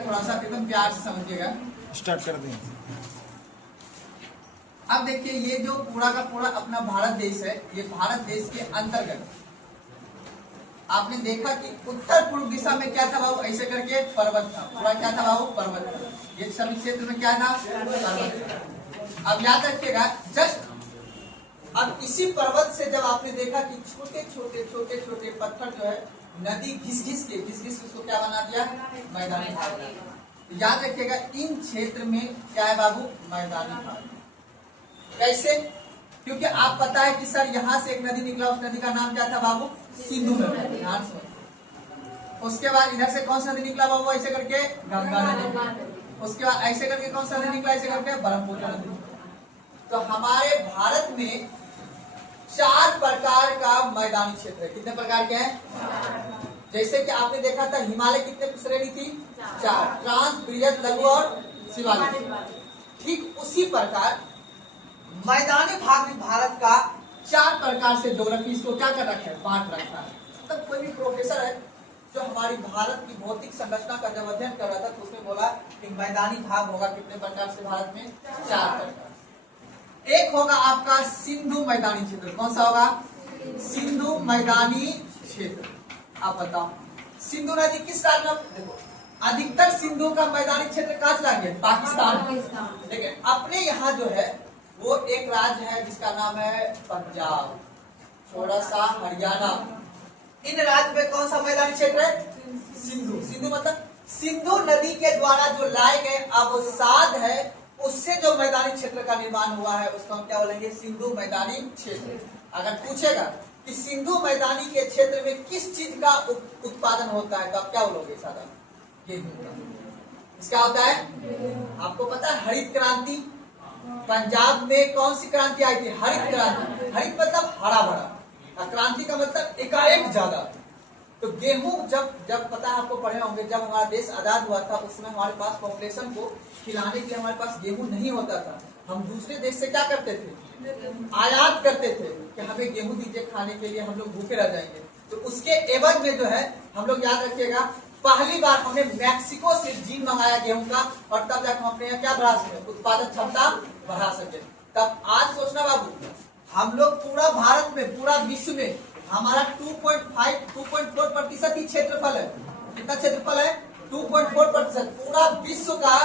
थोड़ा सा एकदम प्यार से समझिएगा। स्टार्ट कर दें। अब देखिए ये जो पूरा का पूरा अपना भारत देश है, ये भारत देश के अंतर्गत आपने देखा कि उत्तर पूर्व दिशा में क्या था बाबू, ऐसे करके पर्वत था, पूरा क्या था बाबू, पर्वत था। ये सभी क्षेत्र में क्या था, पर्वत था। अब याद रखिएगा जस्ट अब इसी पर्वत से जब आपने देखा कि छोटे छोटे पत्थर जो है नदी घिस घिस के उसको क्या बना दिया, मैदानी भाग बना दिया। तो याद रखिएगा इन क्षेत्र में क्या है बाबू, मैदानी भाग। कैसे, क्योंकि आप पता है कि सर यहाँ से एक नदी निकला, उस नदी का नाम क्या था बाबू, सिंधु नदी। ध्यान से उसके बाद इधर से कौन सा नदी निकला बाबू, ऐसे करके गंगा नदी। उसके बाद ऐसे करके कौन सा नदी निकला, ऐसे करके ब्रह्मपुत्र नदी। तो हमारे भारत में 4 प्रकार का मैदानी क्षेत्र है। कितने प्रकार के हैं, जैसे कि आपने देखा था हिमालय कितने श्रेणी थी, 4, ट्रांस, बृहद, लघु और शिवालिक। ठीक उसी प्रकार मैदानी भाग भी भारत का 4 प्रकार से ज्योग्राफी इसको क्या कर रखा है, बांट रखा है। तब कोई भी प्रोफेसर है जो हमारी भारत की भौतिक संरचना का जब अध्ययन कर रहा था तो उसने बोला कि मैदानी भाग होगा कितने प्रकार से भारत में, 4 प्रकार। एक होगा आपका सिंधु मैदानी क्षेत्र। कौन सा होगा, सिंधु मैदानी क्षेत्र। आप बताओ सिंधु नदी किस राज्य में, देखो अधिकतर सिंधु का मैदानी क्षेत्र कहाँ चला गया, पाकिस्तान। लेकिन अपने यहाँ जो है वो एक राज्य है जिसका नाम है पंजाब, थोड़ा सा हरियाणा। इन राज्य में कौन सा मैदानी क्षेत्र है, सिंधु। सिंधु मतलब सिंधु नदी के द्वारा जो लाए गए अवसाद है उससे जो मैदानी क्षेत्र का निर्माण हुआ है उसको हम क्या बोलेंगे, सिंधु मैदानी क्षेत्र। अगर पूछेगा कि सिंधु मैदानी के क्षेत्र में किस चीज का उत्पादन होता है तो आप क्या बोलोगे, सादा गेहूं का। इसका होता है, आपको पता है हरित क्रांति, पंजाब में कौन सी क्रांति आई थी, हरित क्रांति। हरित मतलब हरा भरा, क्रांति का मतलब एकाएक ज्यादा। तो गेहूं जब पता है आपको पढ़े होंगे, जब हमारा देश आजाद हुआ था उस समय हमारे पास पॉपुलेशन को खिलाने के लिए हमारे पास गेहूं नहीं होता था। हम दूसरे देश से क्या करते थे, आयात करते थे कि हमें गेहूं दीजिए खाने के लिए, हम लोग भूखे रह जाएंगे। तो उसके एवज में जो है हम लोग याद रखिएगा पहली बार हमने मैक्सिको से जीन मंगाया गेहूं का, और तब जाकर हम अपने यहाँ क्या बढ़ा सके, उत्पादन क्षमता बढ़ा सके। तब आज सोचना बाबू, हम लोग पूरा भारत में, पूरा विश्व में हमारा 2.4% ही क्षेत्रफल है। कितना क्षेत्रफल है, 2.4%। पूरा विश्व का,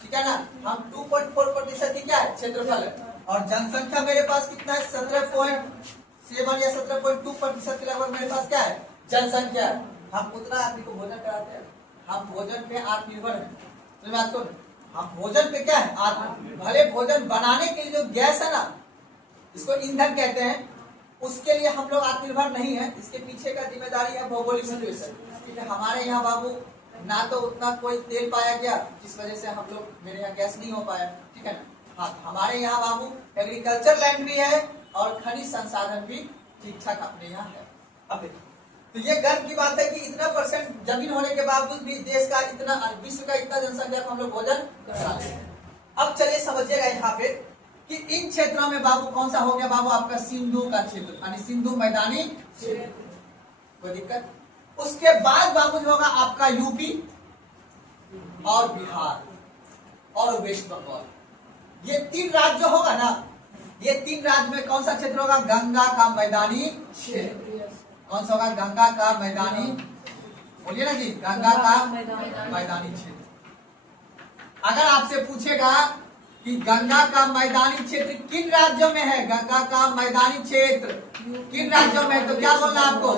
ठीक है ना, हम 2.4% ही क्या है, क्षेत्रफल है। और जनसंख्या मेरे पास कितना है, 17.7 या 17.2% के लगभग मेरे पास क्या है, जनसंख्या है। हम उतना आदमी को भोजन कराते हैं, हम भोजन पे आत्मनिर्भर हैं। तो बात करो, हम भोजन पे क्या है, आत्मनिर्भर। भले भोजन बनाने के लिए जो गैस है ना, इसको ईंधन कहते हैं, उसके लिए हम लोग आत्मनिर्भर नहीं है। इसके पीछे का जिम्मेदारी है भौगोलिक सिचुएशन। हमारे यहाँ बाबू ना तो उतना कोई तेल पाया गया जिस वजह से हम लोग, मेरे यहाँ गैस नहीं हो पाया, ठीक है ना। हाँ, हमारे यहाँ बाबू एग्रीकल्चर लैंड भी है और खनिज संसाधन भी ठीक ठाक अपने यहाँ है। अब तो ये गर्व की बात है कि इतना % जमीन होने के बावजूद भी देश का इतना, विश्व का इतना जनसंख्या को हम लोग भोजन करा रहे हैं। अब चलिए समझिएगा यहाँ पे कि इन क्षेत्रों में बाबू कौन सा हो गया बाबू, आपका सिंधु का क्षेत्र, यानी सिंधु मैदानी क्षेत्र। कोई दिक्कत। उसके बाद बाबू जो होगा आपका यूपी और बिहार और वेस्ट बंगाल। ये 3 राज्य जो होगा ना, ये 3 राज्य में कौन सा क्षेत्र होगा, गंगा का मैदानी क्षेत्र। कौन सा होगा, गंगा का मैदानी, बोलिए ना जी, गंगा का मैदानी क्षेत्र। अगर आपसे पूछेगा कि गंगा का मैदानी क्षेत्र किन राज्यों में है, गंगा का मैदानी क्षेत्र किन राज्यों में है, तो क्या बोलना आपको,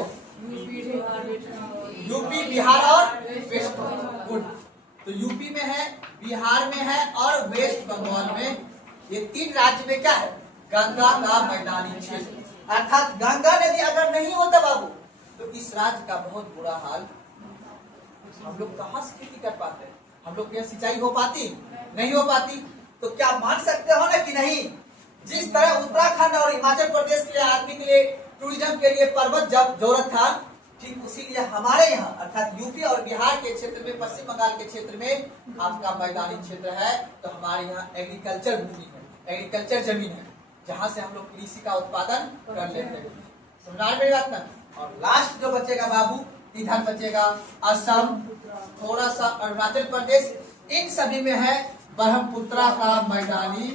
यूपी, बिहार और वेस्ट बंगाल। गुड। तो यूपी में है, बिहार में है और वेस्ट बंगाल में, ये 3 राज्य में क्या है, गंगा का मैदानी क्षेत्र। अर्थात गंगा नदी अगर नहीं होता बाबू तो इस राज्य का बहुत बुरा हाल, हम लोग कहाँ से खेती कर पाते, हम लोग क्या सिंचाई हो पाती, नहीं हो पाती। तो क्या मान सकते हो ना कि नहीं, जिस तरह उत्तराखंड और हिमाचल प्रदेश के लिए आदमी के लिए टूरिज्म के लिए पर्वत जब जरूरत था, ठीक उसी लिए हमारे यहाँ अर्थात यूपी और बिहार के क्षेत्र में, पश्चिम बंगाल के क्षेत्र में आपका मैदानी क्षेत्र है। तो हमारे यहाँ एग्रीकल्चर भूमि है, एग्रीकल्चर जमीन है, जहाँ से हम लोग कृषि का उत्पादन कर लेते हैं। समझ मेरी बात ना। और लास्ट जो बचेगा बाबू, इधर बचेगा असम, थोड़ा सा अरुणाचल प्रदेश, इन सभी में है ब्रह्मपुत्रा का मैदानी,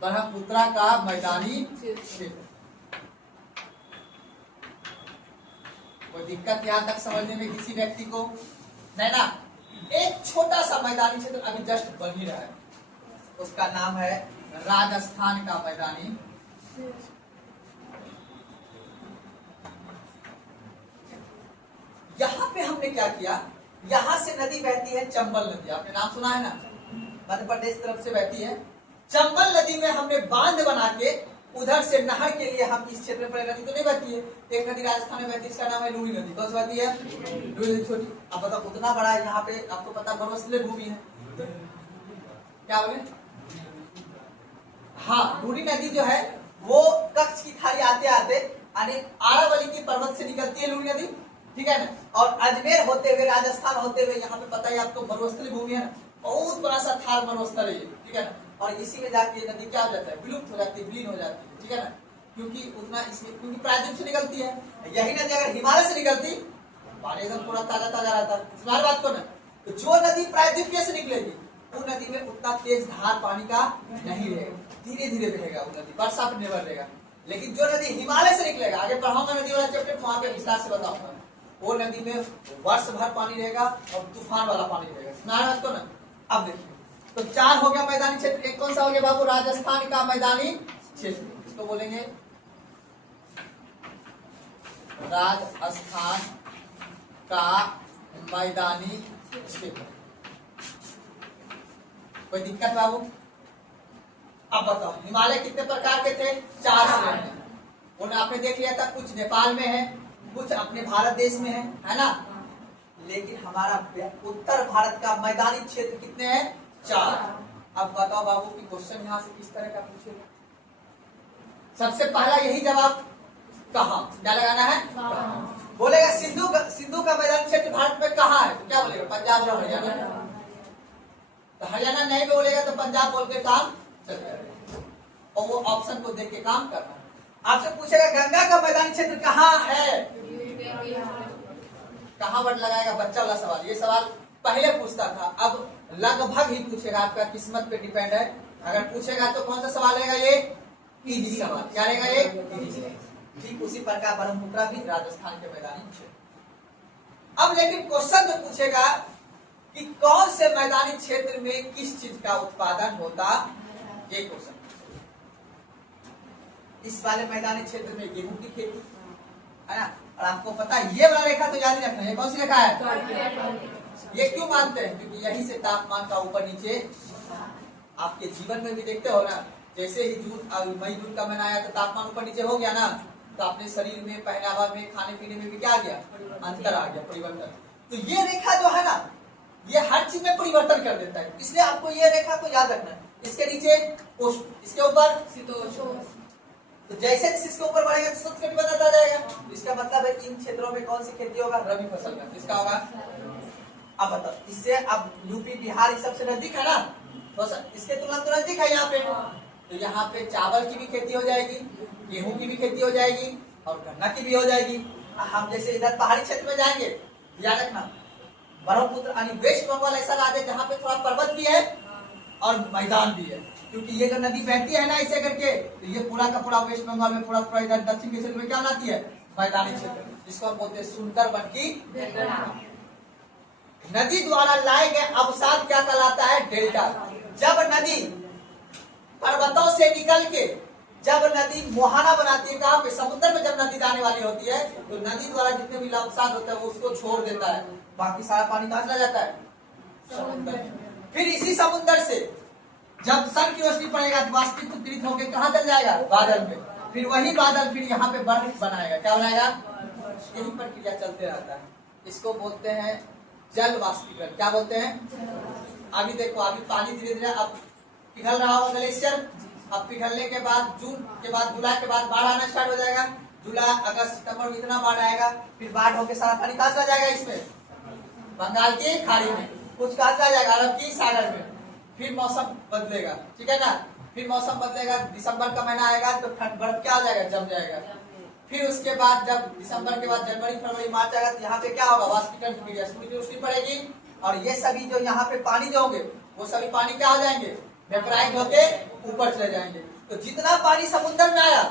ब्रह्मपुत्रा का मैदानी क्षेत्र। कोई दिक्कत यहां तक समझने में किसी व्यक्ति को नहीं ना? एक छोटा सा मैदानी क्षेत्र अभी जस्ट बन ही रहा है, उसका नाम है राजस्थान का मैदानी। यहां पे हमने क्या किया, यहां से नदी बहती है चंबल नदी, आपने नाम सुना है ना, मध्य प्रदेश तरफ से बहती है। चंबल नदी में हमने बांध बना के उधर से नहर के लिए हम इस क्षेत्र में, नदी तो नहीं बहती है, एक नदी राजस्थान में बहती है, इसका नाम है लूही नदी। कौन सी बहती है? लूही नदी छोटी। अब बताओ उतना बड़ा है यहाँ पे, आपको पता मरुस्थलीय भूमि है, क्या बोले? हाँ, लूही नदी जो है वो कच्छ की खाड़ी आते आते आरावली की पर्वत से निकलती है लूही नदी, ठीक है ना, और अजमेर होते हुए राजस्थान होते हुए यहाँ पे पता है आपको मरुस्थलीय भूमि है ना, बहुत बड़ा सा थार मरुस्थल है, ठीक है ना, और इसी में जाके नदी क्या हो जाता है, विलुप्त हो जाती है, विलीन हो जाती है, ठीक है ना, क्योंकि उतना इसमें, क्योंकि प्रायद्वीप से निकलती है। यही नदी अगर हिमालय से निकलती, पानी एकदम पूरा ताजा ताजा रहता है, इस बार बात को ना, तो जो नदी प्रायद्वीप से निकलेगी वो नदी में उतना तेज धार पानी का नहीं रहेगा, धीरे धीरे बहेगा वो नदी, वर्षा पर निर्भर रहेगा। लेकिन जो नदी हिमालय से निकलेगा, आगे पढ़ाऊंगा नदी वाला चैप्टर, वहां पे विस्तार से बताऊंगा, वो नदी में वर्ष भर पानी रहेगा और तूफान वाला पानी रहेगा, सुना तो ना। अब देखिए, तो 4 हो गया मैदानी क्षेत्र, एक कौन सा हो गया बाबू? राजस्थान का मैदानी क्षेत्र, इसको बोलेंगे राजस्थान का मैदानी क्षेत्र। कोई दिक्कत बाबू? अब बताओ हिमालय कितने प्रकार के थे? 4 श्रेणी, उन्हें आपने देख लिया था, कुछ नेपाल में है, कुछ अपने भारत देश में है ना, लेकिन हमारा उत्तर भारत का मैदानी क्षेत्र कितने हैं? 4। अब बताओ बाबू की क्वेश्चन यहाँ से किस तरह का पूछेगा? सबसे पहला यही जवाब, कहाँ? क्या लगाना है? बोलेगा सिंधु का मैदानी क्षेत्र भारत में कहाँ है, तो क्या बोलेगा? पंजाब और हरियाणा। तो हरियाणा नहीं बोलेगा तो पंजाब बोल के काम चल जाएगा, और वो ऑप्शन को देख के काम करना। आपसे पूछेगा गंगा का मैदानी क्षेत्र कहाँ है, कहाँ वर्ड लगाएगा? बच्चा वाला सवाल, ये सवाल पहले पूछता था, अब लगभग ही पूछेगा, आपका किस्मत पे डिपेंड है। अगर पूछेगा तो कौन सा सवाल रहेगा? ये इजी सवाल, क्या रहेगा? ये इजी। ठीक उसी प्रकार ब्रह्मपुत्रा भी राजस्थान के मैदानी क्षेत्र। अब लेकिन क्वेश्चन में पूछेगा कि कौन से मैदानी क्षेत्र में किस चीज का उत्पादन होता, ये क्वेश्चन। इस वाले मैदानी क्षेत्र में गेहूं की खेती है ना, और आपको पता है ये वाला रेखा तो याद ही रखना है, कौन सी रेखा है? ये क्यों मानते हैं? क्योंकि यही से तापमान का ऊपर नीचे, आपके जीवन में भी देखते हो ना, जैसे ही मई जून का महीना आया तो तापमान ऊपर नीचे हो गया ना, तो अपने शरीर में, पहनावा में, खाने पीने में भी क्या आ गया? अंतर आ गया, परिवर्तन। तो ये रेखा जो है ना, ये हर चीज में परिवर्तन कर देता है, इसलिए आपको ये रेखा को याद रखना है। इसके नीचे उष्ण, इसके ऊपर शीतोष्ण, तो जैसे इसके ऊपर बढ़ेगा तो शुष्क कटिबंध आ जाएगा। इसका मतलब है इन क्षेत्रों में कौन सी खेती होगा? रबी फसल का। किसका होगा? अब बताओ, इससे अब यूपी बिहार इस सबसे नजदीक है ना, तो इसके तुलना तो नजदीक है यहाँ पे, तो यहाँ पे चावल की भी खेती हो जाएगी, गेहूं की भी खेती हो जाएगी, और गन्ना की भी हो जाएगी। हम जैसे इधर पहाड़ी क्षेत्र में जाएंगे, याद रखना ब्रह्मपुत्र यानी वेस्ट बंगाल ऐसा राज्य है जहाँ पे थोड़ा पर्वत भी है और मैदान भी है, क्योंकि ये जो नदी बहती है ना ऐसे करके, तो ये पूरा का पूरा वेस्ट बंगाल में पूरा इधर दक्षिण के क्षेत्र में क्या बनाती है? मैदानी क्षेत्र, जिसको हम बोलते हैं सुंदरबन की नदी द्वारा लाए गए अवसाद क्या कहलाता है? डेल्टा। जब नदी पर्वतों से निकल के जब नदी मुहाना बनाती है, कहाँ पे? समुद्र में जब नदी जाने वाली होती है तो नदी द्वारा जितने भी अवसाद होता है वो उसको छोड़ देता है, बाकी सारा पानी कहाँ चला जाता है? समुद्र। फिर इसी समुद्र से जब सन की रोशनी पड़ेगा तो वाष्पीकृत होकर कहाँ चल जाएगा? बादल में। फिर वही बादल फिर यहाँ पे बर्फ बनाएगा, क्या बनाएगा? यही प्रक्रिया चलते रहता है, इसको बोलते हैं जल वाष्पीकरण। क्या बोलते हैं? अभी देखो, अभी पानी धीरे धीरे अब पिघल रहा होगा ग्लेशियर, अब पिघलने के बाद जून के बाद जुलाई के बाद बाढ़ आना स्टार्ट हो जाएगा, जुलाई अगस्त सितंबर में इतना बाढ़ आएगा, फिर बाढ़ होकर सारा पानी कहाँ चला जाएगा? इसमें बंगाल की खाड़ी में, कुछ कहाँ चला जाएगा? अरब की सागर में। फिर मौसम बदलेगा, ठीक है ना, फिर मौसम बदलेगा, दिसंबर का महीना आएगा तो ठंड बर्फ क्या हो जाएगा? जम जाएगा। फिर उसके बाद जब दिसंबर के बाद जनवरी फरवरी मार्च आएगा तो यहाँ पे क्या होगा, वाष्पीकरण की क्रिया उसकी पड़ेगी, और ये सभी जो यहाँ पे पानी जो होंगे वो सभी पानी क्या हो जाएंगे, वेपराइज होके ऊपर चले जाएंगे। तो जितना पानी समुद्र में आया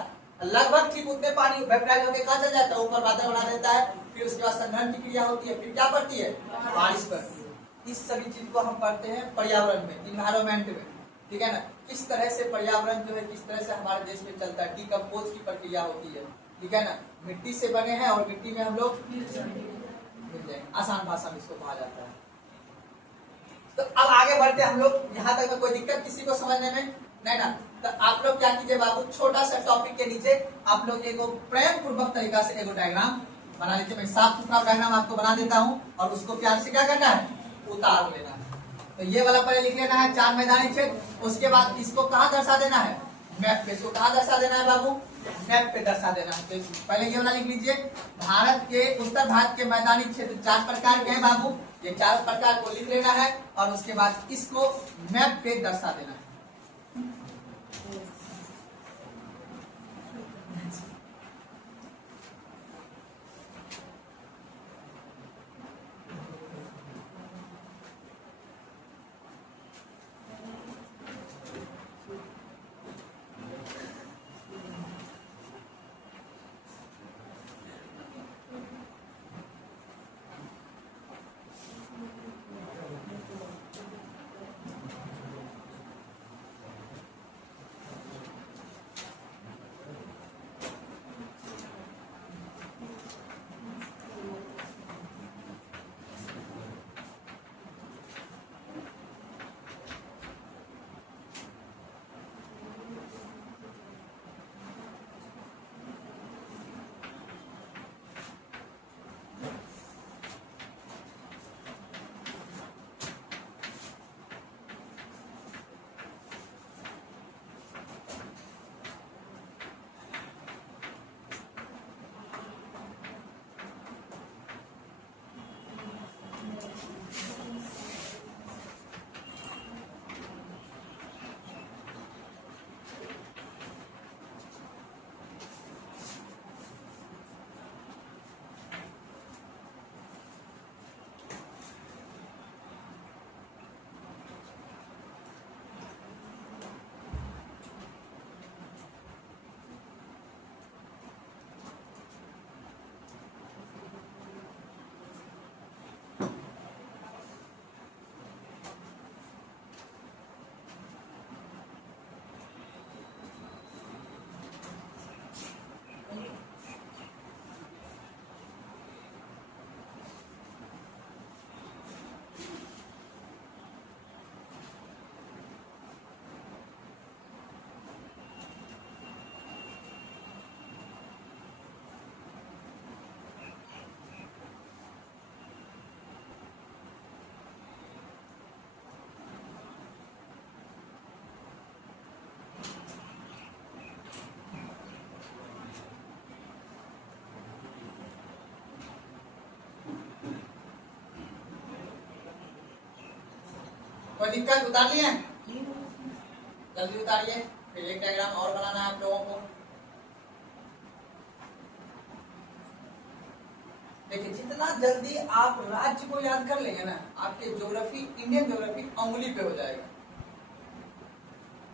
लगभग ठीक उतने पानी वेपराइज होके कहाँ चल जाता है, ऊपर बादल बना देता है। फिर उसके बाद संघनन की क्रिया होती है, फिर क्या पड़ती है, बारिश पड़ती है। इस सभी चीज को हम पढ़ते हैं पर्यावरण में, इन्वायरमेंट में, ठीक है ना। किस तरह से पर्यावरण जो है किस तरह से हमारे देश में चलता है, डिकम्पोज की प्रक्रिया होती है, ठीक है ना। मिट्टी से बने हैं और मिट्टी में हम लोग मिल जाएंगे, आसान भाषा में इसको कहा जाता है। तो अब आगे बढ़ते हम लोग, यहाँ तक में कोई दिक्कत किसी को समझने में नहीं ना। तो आप लोग क्या कीजिए बाबू, छोटा सा टॉपिक के नीचे आप लोग एगो प्रेम पूर्वक तरीका से एगो डायग्राम बना लीजिए। मैं साफ सुथरा डायग्राम आपको बना देता हूँ और उसको प्यार से क्या करना है, उतार लेना है। तो ये वाला पहले लिख लेना है 4 मैदानी क्षेत्र। उसके बाद इसको कहाँ दर्शा देना है, मैप पे। इसको कहाँ दर्शा देना है बाबू, मैप पे दर्शा देना है। तो पहले ये वाला लिख लीजिए, भारत के उत्तर भारत के मैदानी क्षेत्र 4 प्रकार के हैं बाबू। ये 4 प्रकार को लिख लेना है और उसके बाद इसको मैप पे दर्शा देना है। कोई दिक्कत, उतार लिए, जल्दी उतारिए। फिर एक डायग्राम और बनाना है आप लोगों को। देखिए जितना जल्दी आप राज्य को याद कर लेंगे ना, आपके ज्योग्राफी, इंडियन ज्योग्राफी उंगली पे हो जाएगा।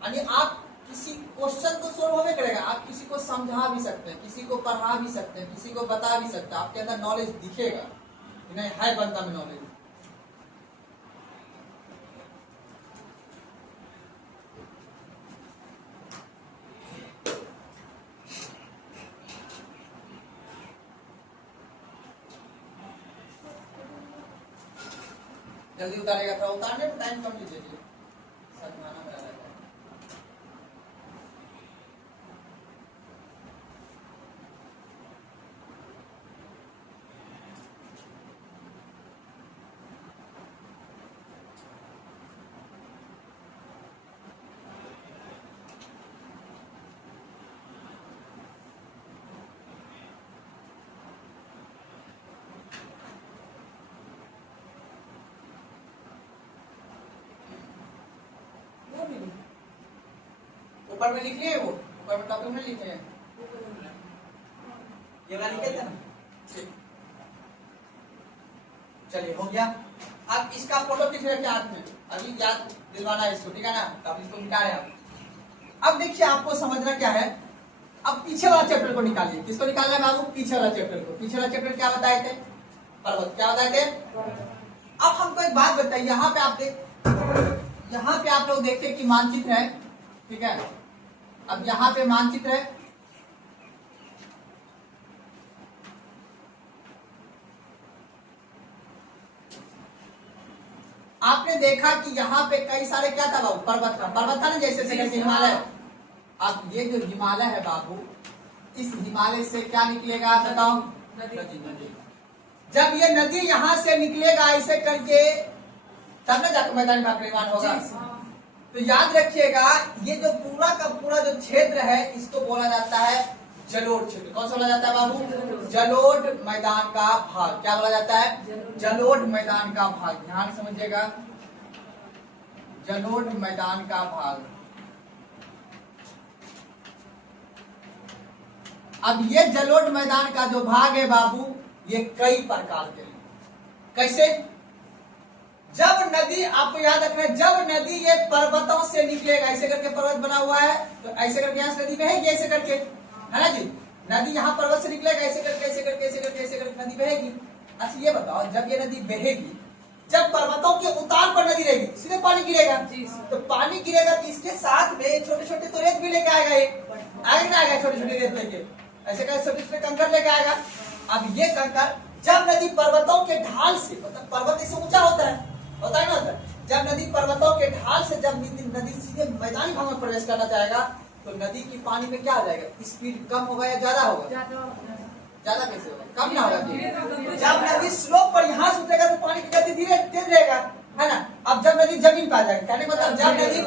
यानी आप किसी क्वेश्चन को सोल्व होने करेगा, आप किसी को समझा भी सकते हैं, किसी को पढ़ा भी सकते हैं, किसी को बता भी सकते हैं, आपके अंदर नॉलेज दिखेगा, नहीं है बनता में नॉलेज। जल्दी उतारेगा, थोड़ा उतारने में टाइम कम लीजिए, सदमाना में रहता है। ऊपर में लिख लिए, वो ऊपर में डॉक्यूमेंट लिखे हैं। ये वाला लिखे थे ना, ठीक। चलिए हो गया। अब इसका फोटो खींच रखे हाथ में, अभी याद दिलवाना है इसको, ठीक है ना, अब इसको मिटा रहे हैं। अब देखिए आपको समझना क्या है, अब पीछे वाला चैप्टर को निकालिए। किसको निकालना है बाबू? पीछे वाला चैप्टर को। पीछे वाला चैप्टर क्या बताए थे? पर्वत। क्या बताए थे? अब हमको एक बात बताइए, यहाँ पे आप लोग देखिए कि मानचित्र है, ठीक है। अब यहाँ पे मानचित्र है, आपने देखा कि यहाँ पे कई सारे क्या था बाबू? पर्वत था। पर्वत था ना, जैसे हिमालय। अब ये जो हिमालय है बाबू, इस हिमालय से क्या निकलेगा बताओ? नदी। जब ये नदी यहाँ से निकलेगा ऐसे करके, तब ना जाकर मैदानी भाग निर्माण होगा। तो याद रखिएगा, ये जो पूरा का पूरा जो क्षेत्र है, इसको बोला जाता है जलोढ़ क्षेत्र। कौन सा बोला जाता है बाबू? जलोढ़ मैदान का भाग। क्या बोला जाता है? जलोढ़ मैदान का भाग। ध्यान समझिएगा, जलोढ़ मैदान का भाग। अब ये जलोढ़ मैदान का जो भाग है बाबू, ये कई प्रकार के। कैसे? जब नदी, आपको याद रखना है, जब नदी ये पर्वतों से निकलेगा, ऐसे करके पर्वत बना हुआ है, तो ऐसे करके यहाँ से नदी बहेगी, ऐसे करके, है ना जी। नदी यहाँ पर्वत से निकलेगा, ऐसे करके ऐसे करके ऐसे करके ऐसे करके नदी बहेगी। अच्छा ये बताओ, जब ये नदी बहेगी, जब पर्वतों के उतार पर नदी रहेगी, सीधे पानी गिरेगा। तो पानी गिरेगा तो इसके साथ में छोटे छोटे तो रेत भी लेके आएगा, आएगा ना आएगा, छोटे छोटे रेत लेके, ऐसे करके छोटे छोटे कंकड़ लेके आएगा। अब ये कंकड़ जब नदी पर्वतों के ढाल से, मतलब पर्वत इससे ऊंचा होता है ना होता है, जब नदी पर्वतों के ढाल से जब नदी सीधे मैदानी भाग में प्रवेश करना चाहेगा, तो नदी की पानी में क्या आ जाएगा? स्पीड कम होगा या ज्यादा होगा? ज्यादा कैसे होगा? कम ना होगा। जब नदी स्लोप पर यहाँ से उतरेगा तो पानी की गति धीरे तेज रहेगा, है ना। अब जब नदी जमीन पे आ जाएगी, कहने मतलब जब नदी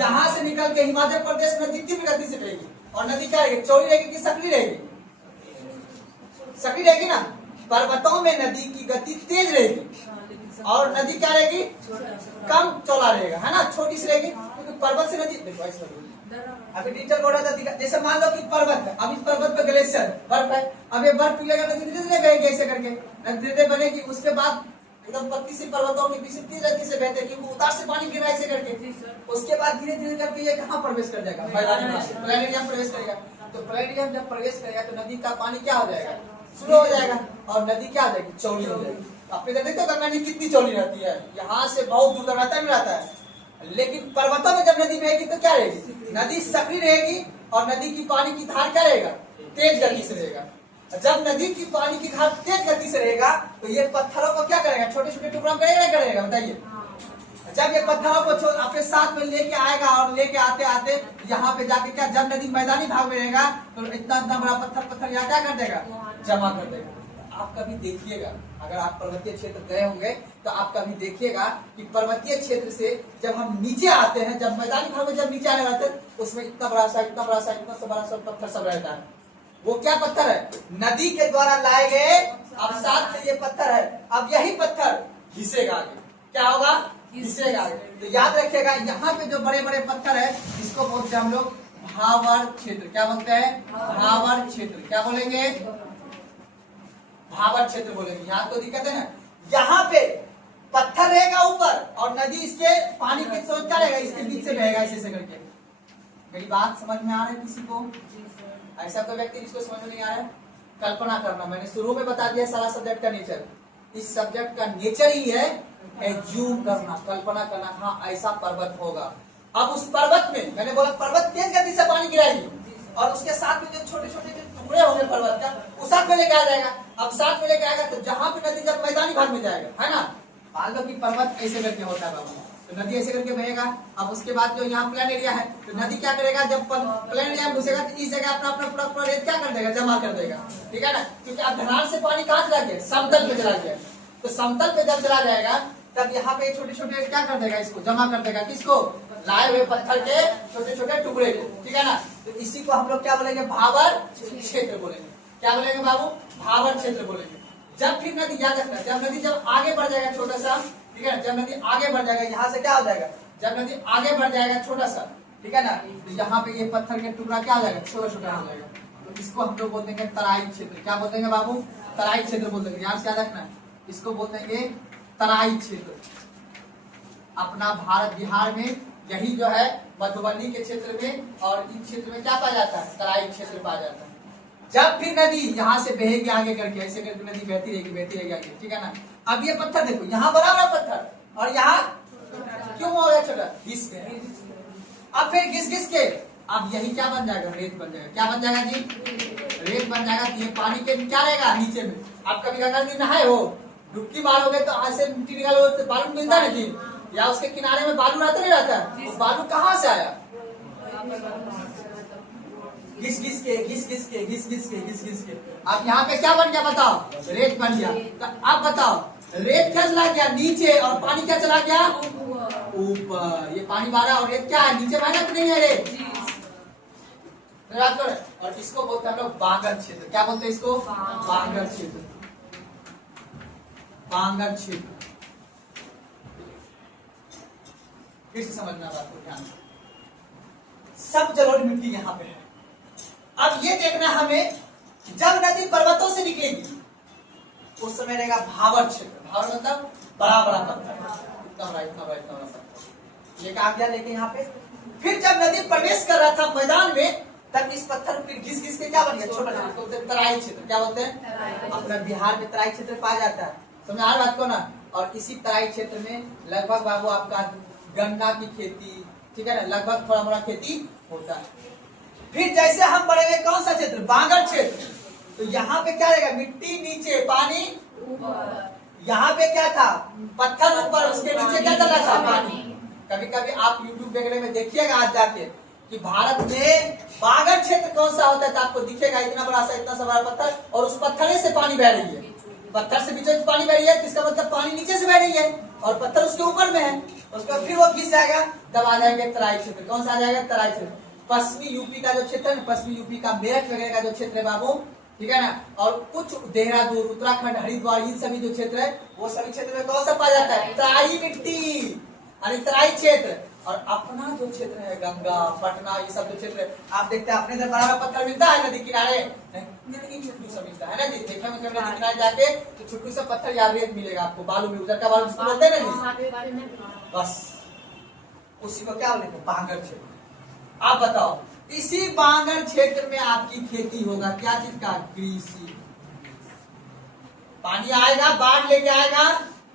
यहाँ से निकल के हिमाचल प्रदेश नदी तीव्र गति से बहेगी, और नदी क्या रहेगी? चौड़ी रहेगी कि सकरी रहेगी? सकरी रहेगी ना। पर्वतों में नदी की गति तेज रहेगी, और नदी क्या रहेगी? कम चौड़ा रहेगा, है ना, छोटी सी रहेगी, क्योंकि पर्वत से नदी, देखो ऐसे अभी डिजिटल बोर्ड था, जैसे मान लो कि पर्वत है, अब इस पर्वत पे ग्लेशियर बर्फ है, अब ये बर्फ पिघलेगा, नदी धीरे धीरे बहेगी, ऐसे करके नदी धीरे धीरे बनेगी। उसके बाद एकदम पतली सी पर्वतों के बीच से तेज गति से बहते, क्योंकि उतार से पानी गिर रहा है, ऐसे करके। उसके बाद धीरे धीरे करके ये कहाँ प्रवेश कर जाएगा? प्लेनेरियम प्रवेश करेगा। तो प्लेनेरियम जब प्रवेश करेगा तो नदी का पानी क्या हो जाएगा? स्लो हो जाएगा, और नदी क्या हो जाएगी? चौड़ी हो जाएगी। आपने देखते हो गंगा नदी कितनी चौड़ी रहती है, यहाँ से बहुत दूर तक रहता है। लेकिन पर्वतों में जब नदी बहेगी तो क्या रहेगी? नदी सकरी रहेगी, और नदी की पानी की धार क्या रहेगा? तेज गति से रहेगा। जब नदी की पानी की धार तेज गति से रहेगा, तो ये पत्थरों को क्या करेगा? छोटे छोटे टुकड़ों में करेगा, बताइए। जब ये पत्थरों को अपने साथ में लेके आएगा, और लेके आते आते यहाँ पे जाके क्या, जब नदी मैदानी भाग में रहेगा, तो इतना बड़ा पत्थर यहाँ क्या कर देगा? जमा कर देगा। आप कभी देखिएगा, अगर आप पर्वतीय क्षेत्र गए होंगे तो आप कभी देखिएगा कि पर्वतीय क्षेत्र से जब हम नीचे आते हैं, जब मैदानी भाग में जब नीचे आने लगते हैं, उसमें इतना बड़ा सा इतना बड़ा सा पत्थर सब रहता है। वो क्या पत्थर है? नदी के द्वारा लाए गए अवसाद से ये पत्थर है। अब यही पत्थर घिसेगा आगे, क्या होगा? घिसेगा आगे। तो याद रखिएगा, यहाँ पे जो बड़े बड़े पत्थर है, इसको बोलते हैं हम लोग भावर क्षेत्र। क्या बोलते हैं? भावर क्षेत्र। क्या बोलेंगे? भावर क्षेत्र बोलेंगे। यहाँ तो दिक्कत है ना, यहाँ पे पत्थर रहेगा ऊपर, और नदी इसके पानी के स्रोत क्या रहेगा? इसके बीच से बहेगा, ऐसे करके। मेरी बात समझ में आ रही है किसी को? ऐसा कोई व्यक्ति जिसको समझ में नहीं आ रहा है? कल्पना करना, मैंने शुरू में बता दिया सारा सब्जेक्ट का नेचर। इस सब्जेक्ट का नेचर ही है एज्यूम करना, कल्पना करना, हाँ ऐसा पर्वत होगा। अब उस पर्वत में, मैंने बोला पर्वत तेज गति से पानी गिराएगी, और उसके साथ में जो छोटे छोटे टुकड़े होंगे पर्वत का, वो साथ में लेके आ जाएगा। अब साथ में लेके आएगा तो जहां पे नदी जब मैदानी भाग में जाएगा, है ना, मान लो कि पर्वत ऐसे करके होता है बाबू, तो नदी ऐसे करके बहेगा। अब उसके बाद जो यहाँ प्लेन एरिया है, तो नदी क्या करेगा? जब प्लेन एरिया में घुसेगा तो इस जगह अपना अपना पूरा रेत क्या कर देगा? जमा कर देगा, ठीक है ना। क्योंकि अब ढलान से पानी कहाँ चला गया? समतल पे चला गया। तो समतल पे जब चला जाएगा, तब यहाँ पे छोटे छोटे क्या कर देगा? इसको जमा कर देगा। किसको? लाए हुए पत्थर के छोटे छोटे टुकड़े को, ठीक है ना। तो इसी को हम लोग क्या बोलेंगे? भावर क्षेत्र बोलेंगे। क्या बोलेंगे बाबू? भावर क्षेत्र बोलेंगे। जब फिर नदी, याद रखना, जब नदी जब आगे बढ़ जाएगा छोटा सा, ठीक है ना, जब नदी आगे बढ़ जाएगा, यहाँ से क्या हो जाएगा? जब नदी आगे बढ़ जाएगा छोटा सा, ठीक है ना, तो यहाँ पे ये पत्थर के टुकड़ा क्या हो जाएगा? छोटा छोटा हो जाएगा। तो इसको हम लोग बोलते हैं तराई क्षेत्र। क्या बोलते हैं बाबू? तराई क्षेत्र बोलते हैं। याद याद रखना, इसको बोलते हैं तराई क्षेत्र। अपना भारत बिहार में यही जो है मधुबनी के क्षेत्र में और इस क्षेत्र में क्या पाया जाता है? तराई क्षेत्र पाया जाता है। जब भी नदी यहाँ से बहेगी आगे करके, ऐसे करके नदी बहती रहेगी आगे, ठीक है ना। अब ये पत्थर देखो, यहाँ बड़ा बड़ा पत्थर और यहाँ क्यों हो गया छोटा? घिस गया। अब फिर घिस घिस के अब यही क्या बन जाएगा? रेत बन जाएगा। क्या बन जाएगा जी? रेत बन जाएगा। तो ये पानी के क्या रहेगा नीचे में? आप कभी गंगा नदी नहाए हो, डुबकी मारोगे तो ऐसे मिट्टी निकालोगे तो बालू मिलता है जी, या उसके किनारे में बालू रहता नहीं रहता? वो बालू कहाँ से आया? घिस घिस के। अब यहाँ पे क्या बन गया बताओ? रेत बन गया। तो अब बताओ, रेत क्या चला गया नीचे और पानी क्या चला गया ऊपर? ये पानी मारा और रेत क्या है? नीचे बना कि नहीं है रेत? और इसको बोलते हैं हम लोग बांगर क्षेत्र। क्या बोलते हैं इसको? बांगर क्षेत्र। बांगर क्षेत्र। फिर से समझना बात को ध्यान से। सब जलोढ़ मिट्टी यहाँ पे है। अब ये देखना हमें, जब नदी पर्वतों से निकलेगी उस समय रहेगा भावर क्षेत्र। भावर मतलब बड़ा बड़ा पत्थर, इतना बड़ा पत्थर। ये कहा गया लेकिन यहाँ पे फिर जब नदी प्रवेश कर रहा था मैदान में, तब इस पत्थर फिर घिस घिस के क्या बन गया? छोटा छोटा तराई क्षेत्र। क्या बोलते हैं? अपना बिहार में तराई क्षेत्र पाया जाता है। समझ आ बात को ना। और इसी तराई क्षेत्र में लगभग बाबू आपका गन्ना की खेती, ठीक है ना, लगभग थोड़ा मोड़ा खेती होता है। फिर जैसे हम बढ़ेंगे कौन सा क्षेत्र? बांगर क्षेत्र। तो यहाँ पे क्या रहेगा? मिट्टी नीचे, पानी ऊपर। यहाँ पे क्या था? पत्थर ऊपर, उसके नीचे क्या चल रहा था? पानी। कभी कभी आप YouTube वगैरह में देखिएगा आज जाके कि भारत में बांगर क्षेत्र कौन सा होता है, तो आपको दिखेगा इतना बड़ा सा, इतना सा बड़ा पत्थर और उस पत्थर से पानी बह रही है। पत्थर से बीचों पानी बह रही है, इसका मतलब पानी नीचे से बह रही है और पत्थर उसके ऊपर में है। उसके बाद फिर वो घिस जाएगा, तब आ जाएंगे तराई क्षेत्र। कौन सा आ जाएगा? तराई क्षेत्र। पश्चिमी यूपी का जो क्षेत्र है, पश्चिमी यूपी का मेरठ वगैरह का जो क्षेत्र है बाबू, ठीक है ना, और कुछ देहरादून, उत्तराखंड, हरिद्वार, इन सभी जो क्षेत्र है वो सभी क्षेत्र में कौन सा पाया जाता है? तराई मिट्टी यानी तराई क्षेत्र। और अपना जो क्षेत्र है गंगा, पटना, ये सब जो क्षेत्र है, आप देखते हैं अपने इधर बड़ा बड़ा पत्थर मिलता है नदी किनारे, छुट्टू सा मिलता है ना जी। देखा मैं नदी किनारे जाके तो छुट्टू सा पत्थर या रेत मिलेगा आपको, बालू में, उधर का बालू जिसको बोलते हैं ना जी, बस उसी को क्या बोलेंगे? बांगर क्षेत्र। आप बताओ, इसी बांगर क्षेत्र में आपकी खेती होगा क्या चीज का? कृषि। पानी आएगा, बाढ़ लेके आएगा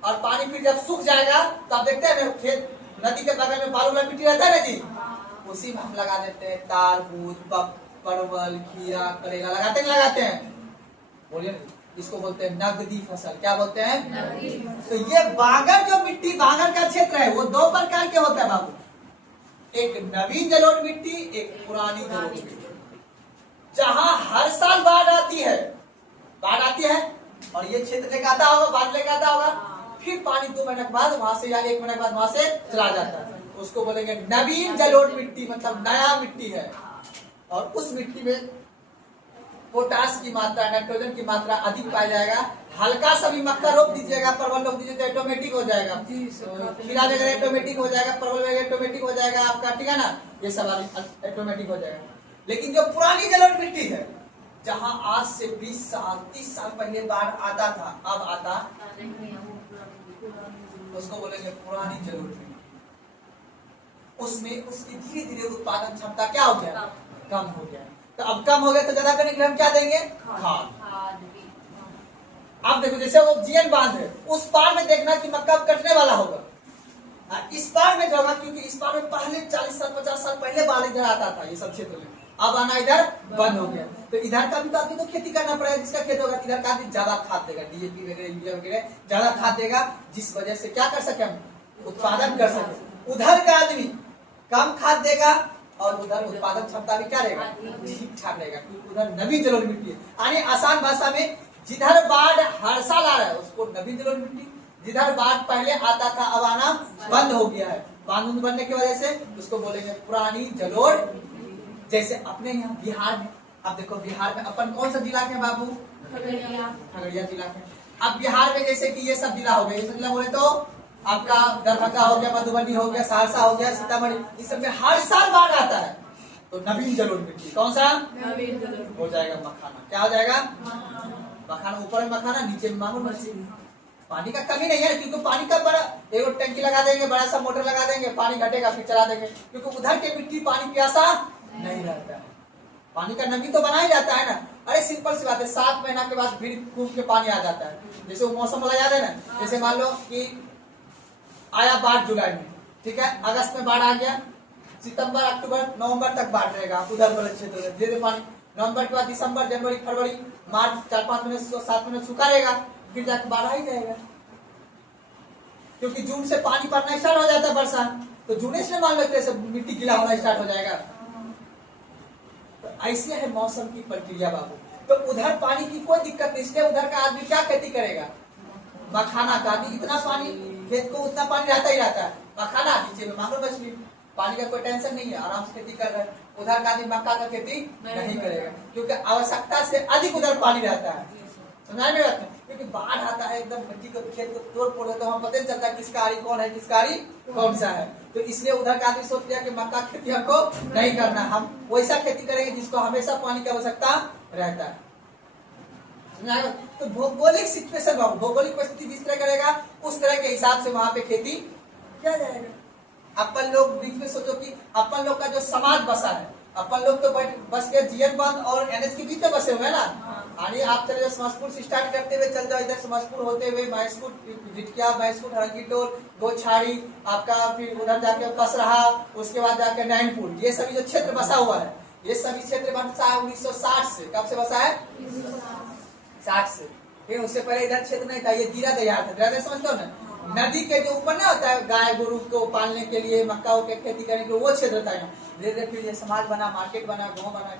और पानी फिर जब सूख जाएगा तो आप देखते हैं खेत नदी के बगल में बालू वाला मिट्टी रहता है ना जी, उसी में हम लगा देते हैं तारबूज, परवल, खीरा, करेला लगाते हैं। बोलिए, इसको बोलते हैं नगदी फसल। क्या बोलते हैं? नगदी। तो ये बांगर जो मिट्टी, बांगर का क्षेत्र है, वो दो प्रकार के होता है बाबू। एक नवीन जलोढ़ मिट्टी, एक पुरानी जलोढ़ मिट्टी। जहां हर साल बाढ़ आती है और ये क्षेत्र लेकर आता होगा, बाढ़ लेकर आता होगा, फिर पानी 2 महीने के बाद वहां से या 1 महीने के बाद वहां से चला जाता है, उसको बोलेंगे नवीन जलोढ़ मिट्टी, मतलब नया मिट्टी है। और उस मिट्टी में पोटास की मात्रा, नाइट्रोजन की मात्रा अधिक पाया जाएगा। हल्का सा भी मक्का रोप दीजिएगा, परवल रोप दीजिए तो ऑटोमेटिक हो जाएगा, खीरा वगैरह ऑटोमेटिक हो जाएगा, परवल वगैरह ऑटोमेटिक हो जाएगा आपका, ठीक है ना, ये सब ऑटोमेटिक हो जाएगा। लेकिन जो पुरानी जलोढ़ मिट्टी है, जहाँ आज से 20 साल 30 साल पहले बाढ़ आता था, अब आता, उसको बोलेंगे पुरानी जलोढ़ मिट्टी। उसमें उसकी धीरे धीरे उत्पादन क्षमता क्या हो गया? कम हो गया। तो अब कम हो गया तो ज्यादा करने के लिए हम क्या देंगे? खाद। अब देखो, जैसे वो जीएन बांध है, उस पार में देखना कि मक्का कटने वाला होगा, इस पार में जो होगा, क्योंकि इस पार में पहले 40 साल 50 साल पहले बाढ़ इधर आता था, ये सब क्षेत्र में, अब आना इधर बंद हो गया। तो इधर का भी तो आदमी को खेती करना पड़ेगा, जिसका खेत होगा इधर का आदमी ज्यादा खाद देगा, डीएपी वगैरह, यूरिया वगैरह ज्यादा खाद देगा, जिस वजह से क्या कर सके हम? उत्पादन कर सके। उधर का आदमी कम खाद देगा और उधर उत्पादन क्षमता भी क्या रहेगा? ठीक ठाक रहेगा, क्योंकि उधर नवीन जलोढ़ मिट्टी है। यानी आसान भाषा में, जिधर बाढ़ हर साल आ रहा है उसको नवीन जलोढ़ मिट्टी, जिधर बाढ़ पहले आता था अब आना बंद हो गया है, बांध बनने की वजह से उसको बोलेंगे पुरानी जलोढ़। जैसे अपने यहाँ बिहार में, अब देखो बिहार में अपन कौन सा जिला के बाबू? खगड़िया जिला के। अब बिहार में जैसे कि ये सब जिला हो गए, ये सब जिला बोले तो आपका दरभंगा हो गया, मधुबनी हो गया, सहरसा हो गया, सीतामढ़ी, इस सब में हर साल बाढ़ आता है। तो नवीन जलोढ़ मिट्टी, कौन सा नवीन जलोढ़ हो जाएगा मखाना। क्या हो जाएगा मखाना, ऊपर में मखाना नीचे में मांगुर मछली। पानी का कमी नहीं है, क्योंकि पानी का बड़ा एक टंकी लगा देंगे, बड़ा सा मोटर लगा देंगे, पानी घटेगा फिर चला देंगे, क्योंकि उधर के मिट्टी पानी प्यासा नहीं रहता है। पानी का नमी तो बना ही जाता है ना। अरे सिंपल सी बात है, 7 महीना के बाद फिर खूब के पानी आ जाता है। जैसे वो मौसम वाला याद है ना, जैसे मान लो कि आया बाढ़ जुलाई में, ठीक है, अगस्त में बाढ़ आ गया, सितंबर अक्टूबर नवंबर तक बाढ़ रहेगा उधर वाले क्षेत्र में, धीरे पानी नवंबर के बाद दिसंबर जनवरी फरवरी मार्च 4-5 महीने 7 महीने सूखा रहेगा, फिर जाकर बाढ़ ही जाएगा। क्योंकि जून से पानी पड़ना स्टार्ट हो जाता है वर्षा, तो जून से मान लेते हैं मिट्टी गीला होना स्टार्ट हो जाएगा। तो ऐसे है मौसम की प्रक्रिया बाबू। तो उधर पानी की कोई दिक्कत नहीं, इसलिए उधर का आदमी क्या खेती करेगा, मखाना का। इतना पानी खेत को उतना पानी रहता ही रहता है, मखाना नीचे में मांगुर मछली, पानी का कोई टेंशन नहीं है, आराम से खेती कर रहे हैं। उधर का आदमी मक्का का खेती नहीं करेगा, क्योंकि आवश्यकता से अधिक उधर पानी रहता है। समझ में आता है, क्योंकि बाढ़ आता है एकदम मिट्टी को खेत को तोड़ फोड़ देता है, हम पता नहीं चलता किसका आरी कौन है किसका आरी कौन सा है। तो इसलिए उधर का आदमी सोच लिया कि मक्का खेती हमको नहीं करना, हम वैसा खेती करेंगे जिसको हमेशा पानी की आवश्यकता रहता है। तो भौगोलिक सिचुएशन, भौगोलिक परिस्थिति जिस तरह करेगा उस तरह के हिसाब से वहां पे खेती किया जाएगा। अपन लोग बीच में सोचो कि अपन लोग का जो समाज बसा है, अपन लोग तो बस के जीएन बांध और एनएच के बीच में बसे हुए है ना। यानी आप चले जाओ समस्तपुर से स्टार्ट करते हुए चल जाओ इधर समस्तपुर होते हुए मैसकुट, झिटकिया, मैसकुट, हरंगीटोल, गोछाड़ी, आपका फिर उधर जाके पसरहा, उसके बाद जाके नैनपुर, ये सभी जो क्षेत्र बसा हुआ है, ये सभी क्षेत्र बसा है 1960 से। कब से बसा है? 60 से। फिर उससे पहले इधर क्षेत्र नहीं था, ये दीरा दयार था। दीरा समझते हो ना, नदी के जो ऊपर ना होता है गाय गोरु को पालने के लिए, मक्का के खेती करने के लिए, वो क्षेत्र था। धीरे धीरे फिर ये समाज बना, मार्केट बना, गाँव बना।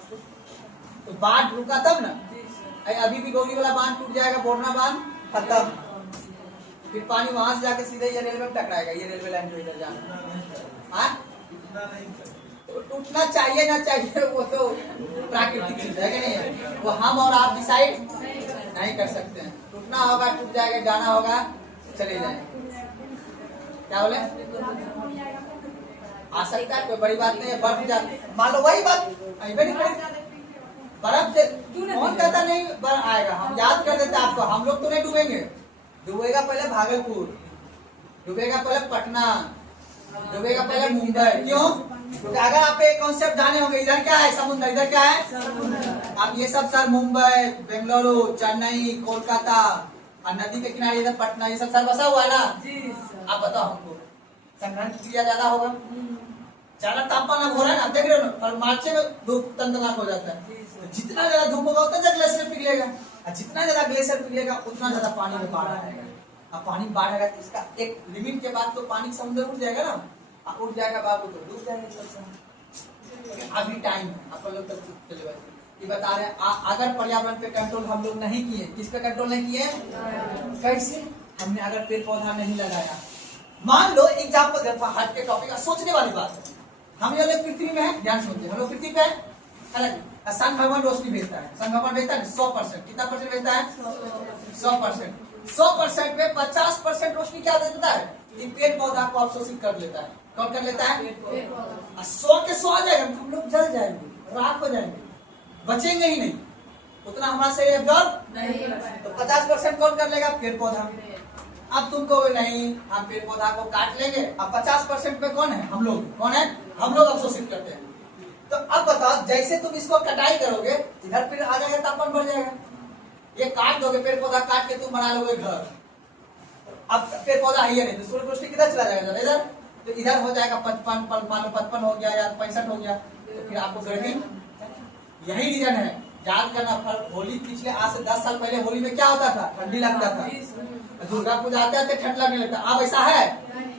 तो बाढ़ रुका तब ना, अभी भी गौरी वाला बांध टूट जाएगा, बोरना बांध खत्म, फिर पानी वहां से जाके सीधे ये रेलवे में टकराएगा, ये रेलवे लाइन जो इधर जाना। तो टूटना चाहिए ना चाहिए वो तो प्राकृतिक चीज है कि नहीं है, वो हम और आप डिसाइड नहीं कर सकते हैं। टूटना होगा टूट जाएगा, जाना होगा चले जाएंगे। क्या बोले? आ सकता है, कोई बड़ी बात नहीं है। बर्फ जा मान लो वही बात बर्फ से कौन कहता नहीं बर्फ आएगा, हम याद कर देते आपको। हम लोग तो नहीं डूबेंगे, डूबेगा पहले भागलपुर, डूबेगा पहले पटना, डूबेगा पहले मुंबई। क्यों? क्योंकि अगर आप एक कॉन्सेप्ट जाने होंगे, इधर क्या है समुद्र, इधर क्या है अब ये सब सर मुंबई, बेंगलुरु, चेन्नई, कोलकाता और नदी के किनारे इधर पटना, ये सब सर बसा हुआ है ना। आप बताओ हमको संग्रहण की क्रिया ज्यादा होगा, ज्यादा तापमान अब हो रहा है ना, देख रहे हो ना, और मार्च में धूप तंदनाक हो जाता है। तो जितना ज्यादा धूप होगा उतना ज्यादा ग्लेशियर पिघलेगा, और जितना ज्यादा ग्लेशियर पिघलेगा उतना ज्यादा पानी में बाढ़ आएगा। अब पानी बाढ़ आएगा तो इसका एक लिमिट के बाद तो पानी समुद्र उठ जाएगा ना, उठ जाएगा बाबू तो डूब जाएगा। अभी टाइम है, आप लोग तक चले ये बता रहे हैं। अगर पर्यावरण पे कंट्रोल हम लोग नहीं किए, किस पे कंट्रोल नहीं किए, कैसे? हमने अगर पेड़ पौधा नहीं लगाया, मान लो एग्जाम्पल हट के टॉपिक, सोचने वाली बात है। हम ये लोग पृथ्वी में है, ध्यान सुनते, हम लोग पृथ्वी पे है, सन भगवान रोशनी भेजता है, सन भगवान भेजता है 100%, कितना परसेंट भेजता है? 100%। 100% में 50% रोशनी क्या देता है? ये पेड़ पौधा को अवशोषित कर लेता है। कौन कर लेता है? 100 के 100 आ जाएगा, हम लोग जल जाएंगे, राख हो जाएंगे, बचेंगे ही नहीं, उतना हमारा से एब्जॉर्ब नहीं। तो 50% कौन कर लेगा? पेड़ पौधा। अब तुम कहोगे नहीं हम पेड़ पौधा को काट लेंगे, अब 50% पे कौन है? हम लोग। कौन है? हम लोग अवशोषित करते हैं। तो अब बताओ, जैसे तुम इसको कटाई करोगे इधर फिर आ जाएगा, तापमान बढ़ जाएगा। ये काट दोगे, पेड़ पौधा काट के तुम बना लोगे घर, अब पेड़ पौधा है नहीं तो सूर्य रोशनी किधर चला जाएगा? इधर। तो इधर हो जाएगा 55 हो गया या 65 हो गया, तो फिर आपको गर्मी। यही रीजन है, याद करना। होली पिछले आज से 10 साल पहले होली में क्या होता था? ठंडी लगता था, दुर्गा पूजा आते आते ठंड लगने लगता। अब ऐसा है,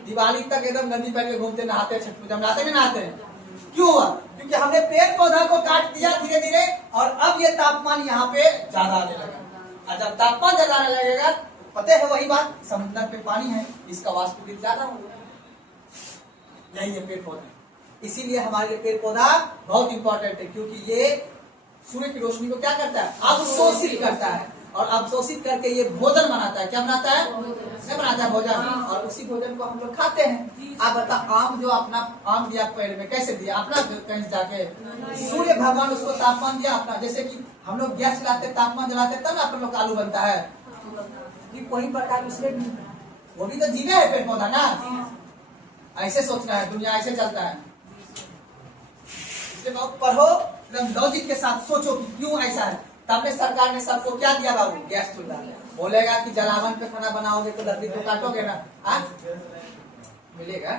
दिवाली तक एकदम गंदी पहन के घूमते, नहाते, छठ पूजा नहाते नहीं नहाते। क्यों हुआ? क्योंकि हमने पेड़ पौधा को काट दिया धीरे धीरे, और अब ये तापमान यहाँ पे ज्यादा आने लगा। और जब तापमान ज्यादा आने लगेगा, पता है वही बात, समुद्र पे पानी है, इसका वाष्पीकरण ज्यादा होगा। यही है पेड़ पौधा। इसीलिए हमारे लिए पेड़ पौधा बहुत इंपॉर्टेंट है, क्योंकि ये सूर्य की रोशनी को क्या करता है? अवशोषित करता है। और अवशोषित करके ये भोजन बनाता है। क्या बनाता है? क्या बनाता है? भोजन। और उसी भोजन को हम लोग खाते हैं। आप बताओ, आम जो अपना आम दिया पेड़ में, कैसे दिया? अपना कहीं जाके सूर्य भगवान उसको तापमान दिया अपना। जैसे कि हम लोग गैस चलाते, तापमान जलाते, तब आप लोग आलू बनता है। वही प्रकार उसमें भी, वो भी तो जीवे है पेड़ पौधा ना। ऐसे सोचना है, दुनिया ऐसे चलता है। इसलिए पढ़ो, लॉजिक के साथ सोचो कि क्यों ऐसा है। तब में सरकार ने सबको क्या दिया बाबू? गैस चूल्हा। बोलेगा कि जलावन पे खाना बनाओगे तो लकड़ी तो काटोगे ना, मिलेगा।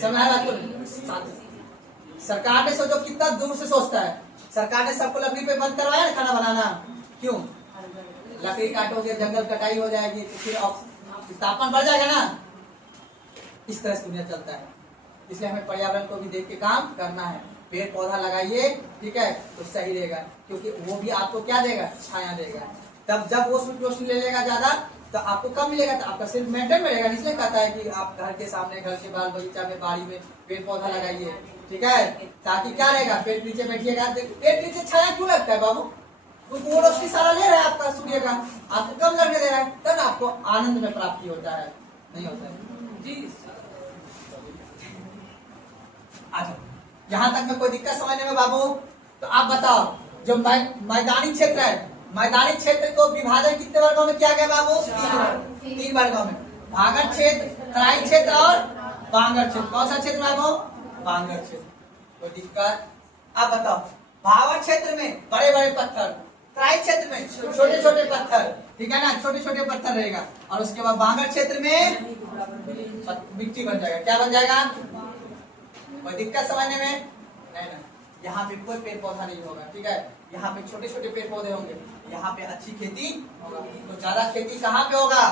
समझ आया बात? सरकार ने सोचो कितना दूर से सोचता है। सरकार ने सबको लकड़ी पे बंद करवाया ना खाना बनाना। क्यों? लकड़ी काटोगे, जंगल कटाई हो जाएगी, तो फिर तापमान बढ़ जाएगा ना। इस तरह से दुनिया चलता है। इसलिए हमें पर्यावरण को भी देख के काम करना है। पेड़ पौधा लगाइए, ठीक है, तो सही रहेगा, क्योंकि वो भी आपको क्या देगा? छाया देगा। तब जब वो सूर्य रोशनी ले लेगा ज्यादा, तो आपको कम मिलेगा, तो आपका सिर्फ मेंटेन में रहेगा। इसलिए कहता है कि आप घर के सामने, घर के बाल बगीचा में, बाड़ी में पेड़ पौधा लगाइए, ठीक है, ताकि क्या रहेगा? पेड़ नीचे बैठिएगा। पेड़ नीचे छाया क्यों लगता है बाबू? वो रोशनी सारा ले रहा है आपका सूर्य का, आपको कम लगने दे रहा है, तब आपको आनंद में प्राप्ति होता है। नहीं होता है जी। अच्छा, यहाँ तक में कोई दिक्कत समझने में बाबू? तो आप बताओ, जो मैदानी क्षेत्र है, मैदानी क्षेत्र को विभाजन कितने वर्गों में किया गया बाबू? 3 वर्गों में। भागड़ क्षेत्र, तराई क्षेत्र और बांगर क्षेत्र। कौन सा क्षेत्र बाबू? बांगर क्षेत्र। कोई दिक्कत? आप बताओ, भागड़ क्षेत्र में बड़े बड़े पत्थर, तराई क्षेत्र में छोटे छोटे पत्थर, ठीक है ना, छोटे छोटे पत्थर रहेगा। और उसके बाद बांगर क्षेत्र में मिट्टी बन जाएगा। क्या बन जाएगा? कोई दिक्कत समझने में? नहीं ना। यहाँ पे कोई पेड़ पौधा नहीं होगा, ठीक है, यहाँ पे छोटे छोटे पेड़ पौधे होंगे। यहाँ पे अच्छी खेती होगा। तो ज्यादा खेती कहाँ पे होगा?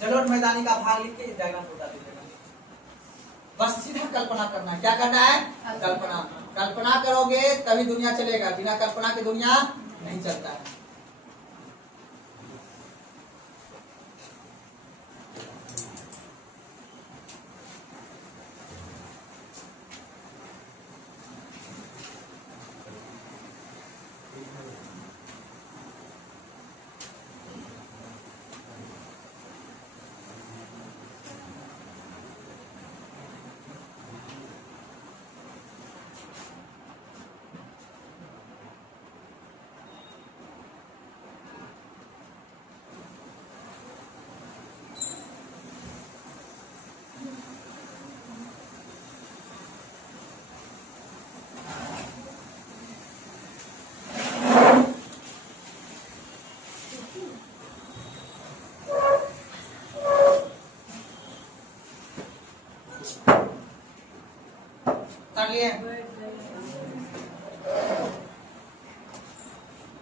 जलोढ़ मैदानी का भाग लिख के डायग्राम बता दीजिएगा। बस सीधा कल्पना करना है। क्या करना है? कल्पना। कल्पना करोगे तभी दुनिया चलेगा, बिना कल्पना के दुनिया नहीं चलता है।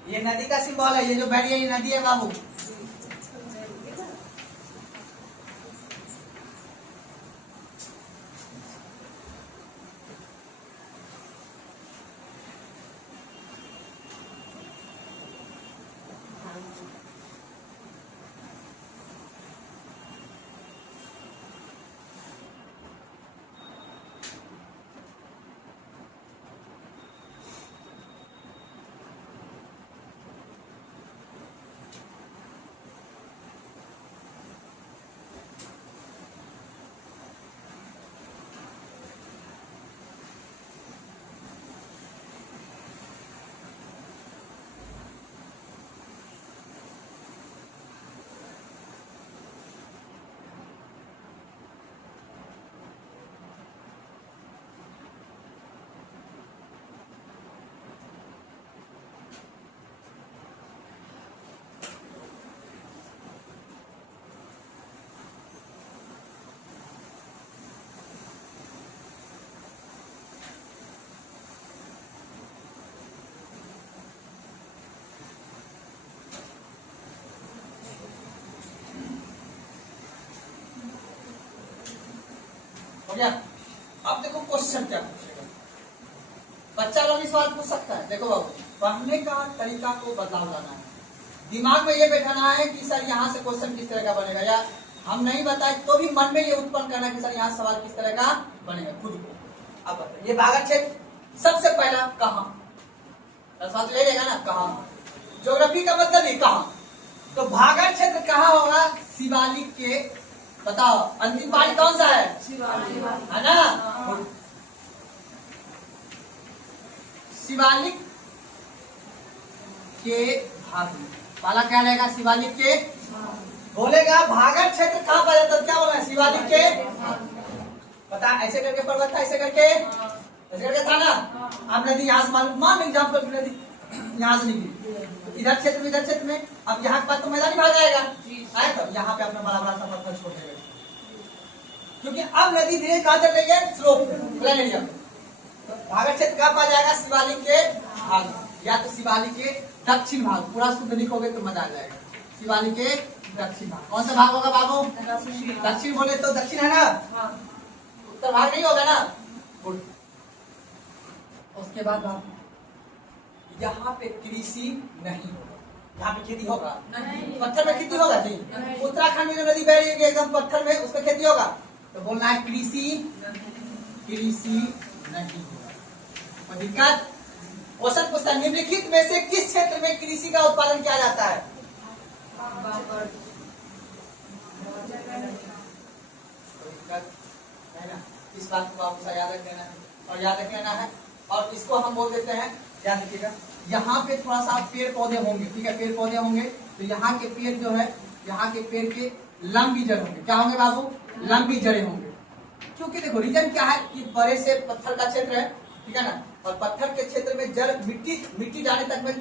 ये नदी का सिंबल है। ये जो बैठी है, ये नदी है बाबू। हो गया? अब देखो क्वेश्चन क्या पूछेगा बच्चा। लोग सवाल पूछ सकता है। देखो बाबू, पढ़ने का तरीका को बदलाव लाना है। दिमाग में ये बैठाना है कि सर यहाँ से क्वेश्चन किस तरह का बनेगा, या हम नहीं बताए तो भी मन में ये उत्पन्न करना है कि सर यहाँ सवाल किस तरह का बनेगा खुद को। अब बताइए, ये बागड़ क्षेत्र सबसे पहला कहाँ? तो यही रहेगा ना, कहाँ। ज्योग्राफी का मतलब ही कहाँ। तो भागर क्षेत्र कहाँ होगा? शिवालिक के, बताओ अंतिम पानी कौन सा है? है ना। शिवालिक के भाग में वाला क्या रहेगा? शिवालिक के। बोलेगा भागर क्षेत्र कहाँ पाया जाता है? क्या बोला? शिवालिक के। पता ऐसे करके पर्वत था, ऐसे करके था ना। आप नदी यहाँ से मान एग्जाम्पल, नदी यहाँ से निकली इधर क्षेत्र में, इधर क्षेत्र में, अब यहाँ के बाद तो मैदानी भाग आएगा, आए तो यहाँ पे अपना बड़ा बड़ा सा पत्थर छोड़ देगा, क्योंकि अब नदी धीरे कहाँ चल रही है? स्लोप प्लेन एरिया में। तो भागर क्षेत्र कहाँ पा जाएगा? शिवालिक के भाग, या तो शिवालिक के दक्षिण भाग। पूरा शुद्ध लिखोगे तो मजा आ जाएगा। शिवालिक के दक्षिण भाग। कौन सा भाग होगा बाबू? दक्षिण बोले तो दक्षिण है ना, उत्तर भाग नहीं होगा ना। गुड। उसके बाद यहाँ पे कृषि नहीं होगा, यहाँ पे खेती होगा नहीं। पत्थर में खेती होगा जी? उत्तराखंड में जो नदी बह रही है एकदम पत्थर में, उसमें खेती होगा। तो बोलना है कृषि नहीं होगा। दिक्कत क्वेश्चन पूछता है निम्नलिखित में से किस क्षेत्र में कृषि का उत्पादन किया जाता है? है ना। इस बात को आपको याद रख लेना है और याद रख लेना है। और इसको हम बोल देते हैं, याद रखिएगा, यहाँ पे थोड़ा सा पेड़ पौधे होंगे, ठीक है, पेड़ पौधे होंगे। तो यहाँ के पेड़ जो है, यहाँ के पेड़ के लंबी जड़ होंगे। क्या होंगे बाबू? लंबी जड़ें होंगे। क्योंकि देखो रीजन क्या है कि बड़े से पत्थर का क्षेत्र है, ठीक है ना, और पत्थर के क्षेत्र में जड़ मिट्टी जाने तक में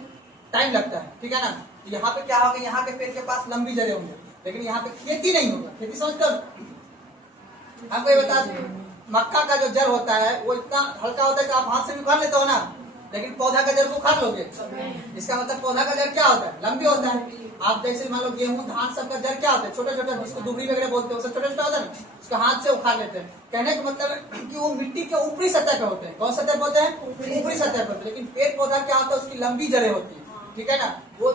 टाइम लगता है, ठीक है ना। तो यहाँ पे क्या होगा? यहाँ के पेड़ के पास लंबी जड़ें होंगे, लेकिन यहाँ पे खेती नहीं होगा। खेती समझते हो? आपको ये बता दें, मक्का का जो जड़ होता है वो इतना हल्का होता है कि आप हाथ से भी उखाड़ लेते हो ना, लेकिन पौधा का जड़ को उखाड़ लोगे। इसका मतलब पौधा का जड़ क्या होता है? लंबी होता है। आप जैसे मान लो गेहूं धान सब का जड़ क्या होता है? छोटे छोटे, जिसको दुबरी वगैरह बोलते हैं, वो सब छोटे छोटे होता है ना, उसको हाथ से उखाड़ लेते हैं। कहने का मतलब है कि वो मिट्टी के ऊपरी सतह पे होते हैं। कौन सतह पे होते हैं? ऊपरी सतह पे होते हैं। लेकिन पेड़ पौधा क्या होता है? उसकी लंबी जड़ें होती है, ठीक है ना। वो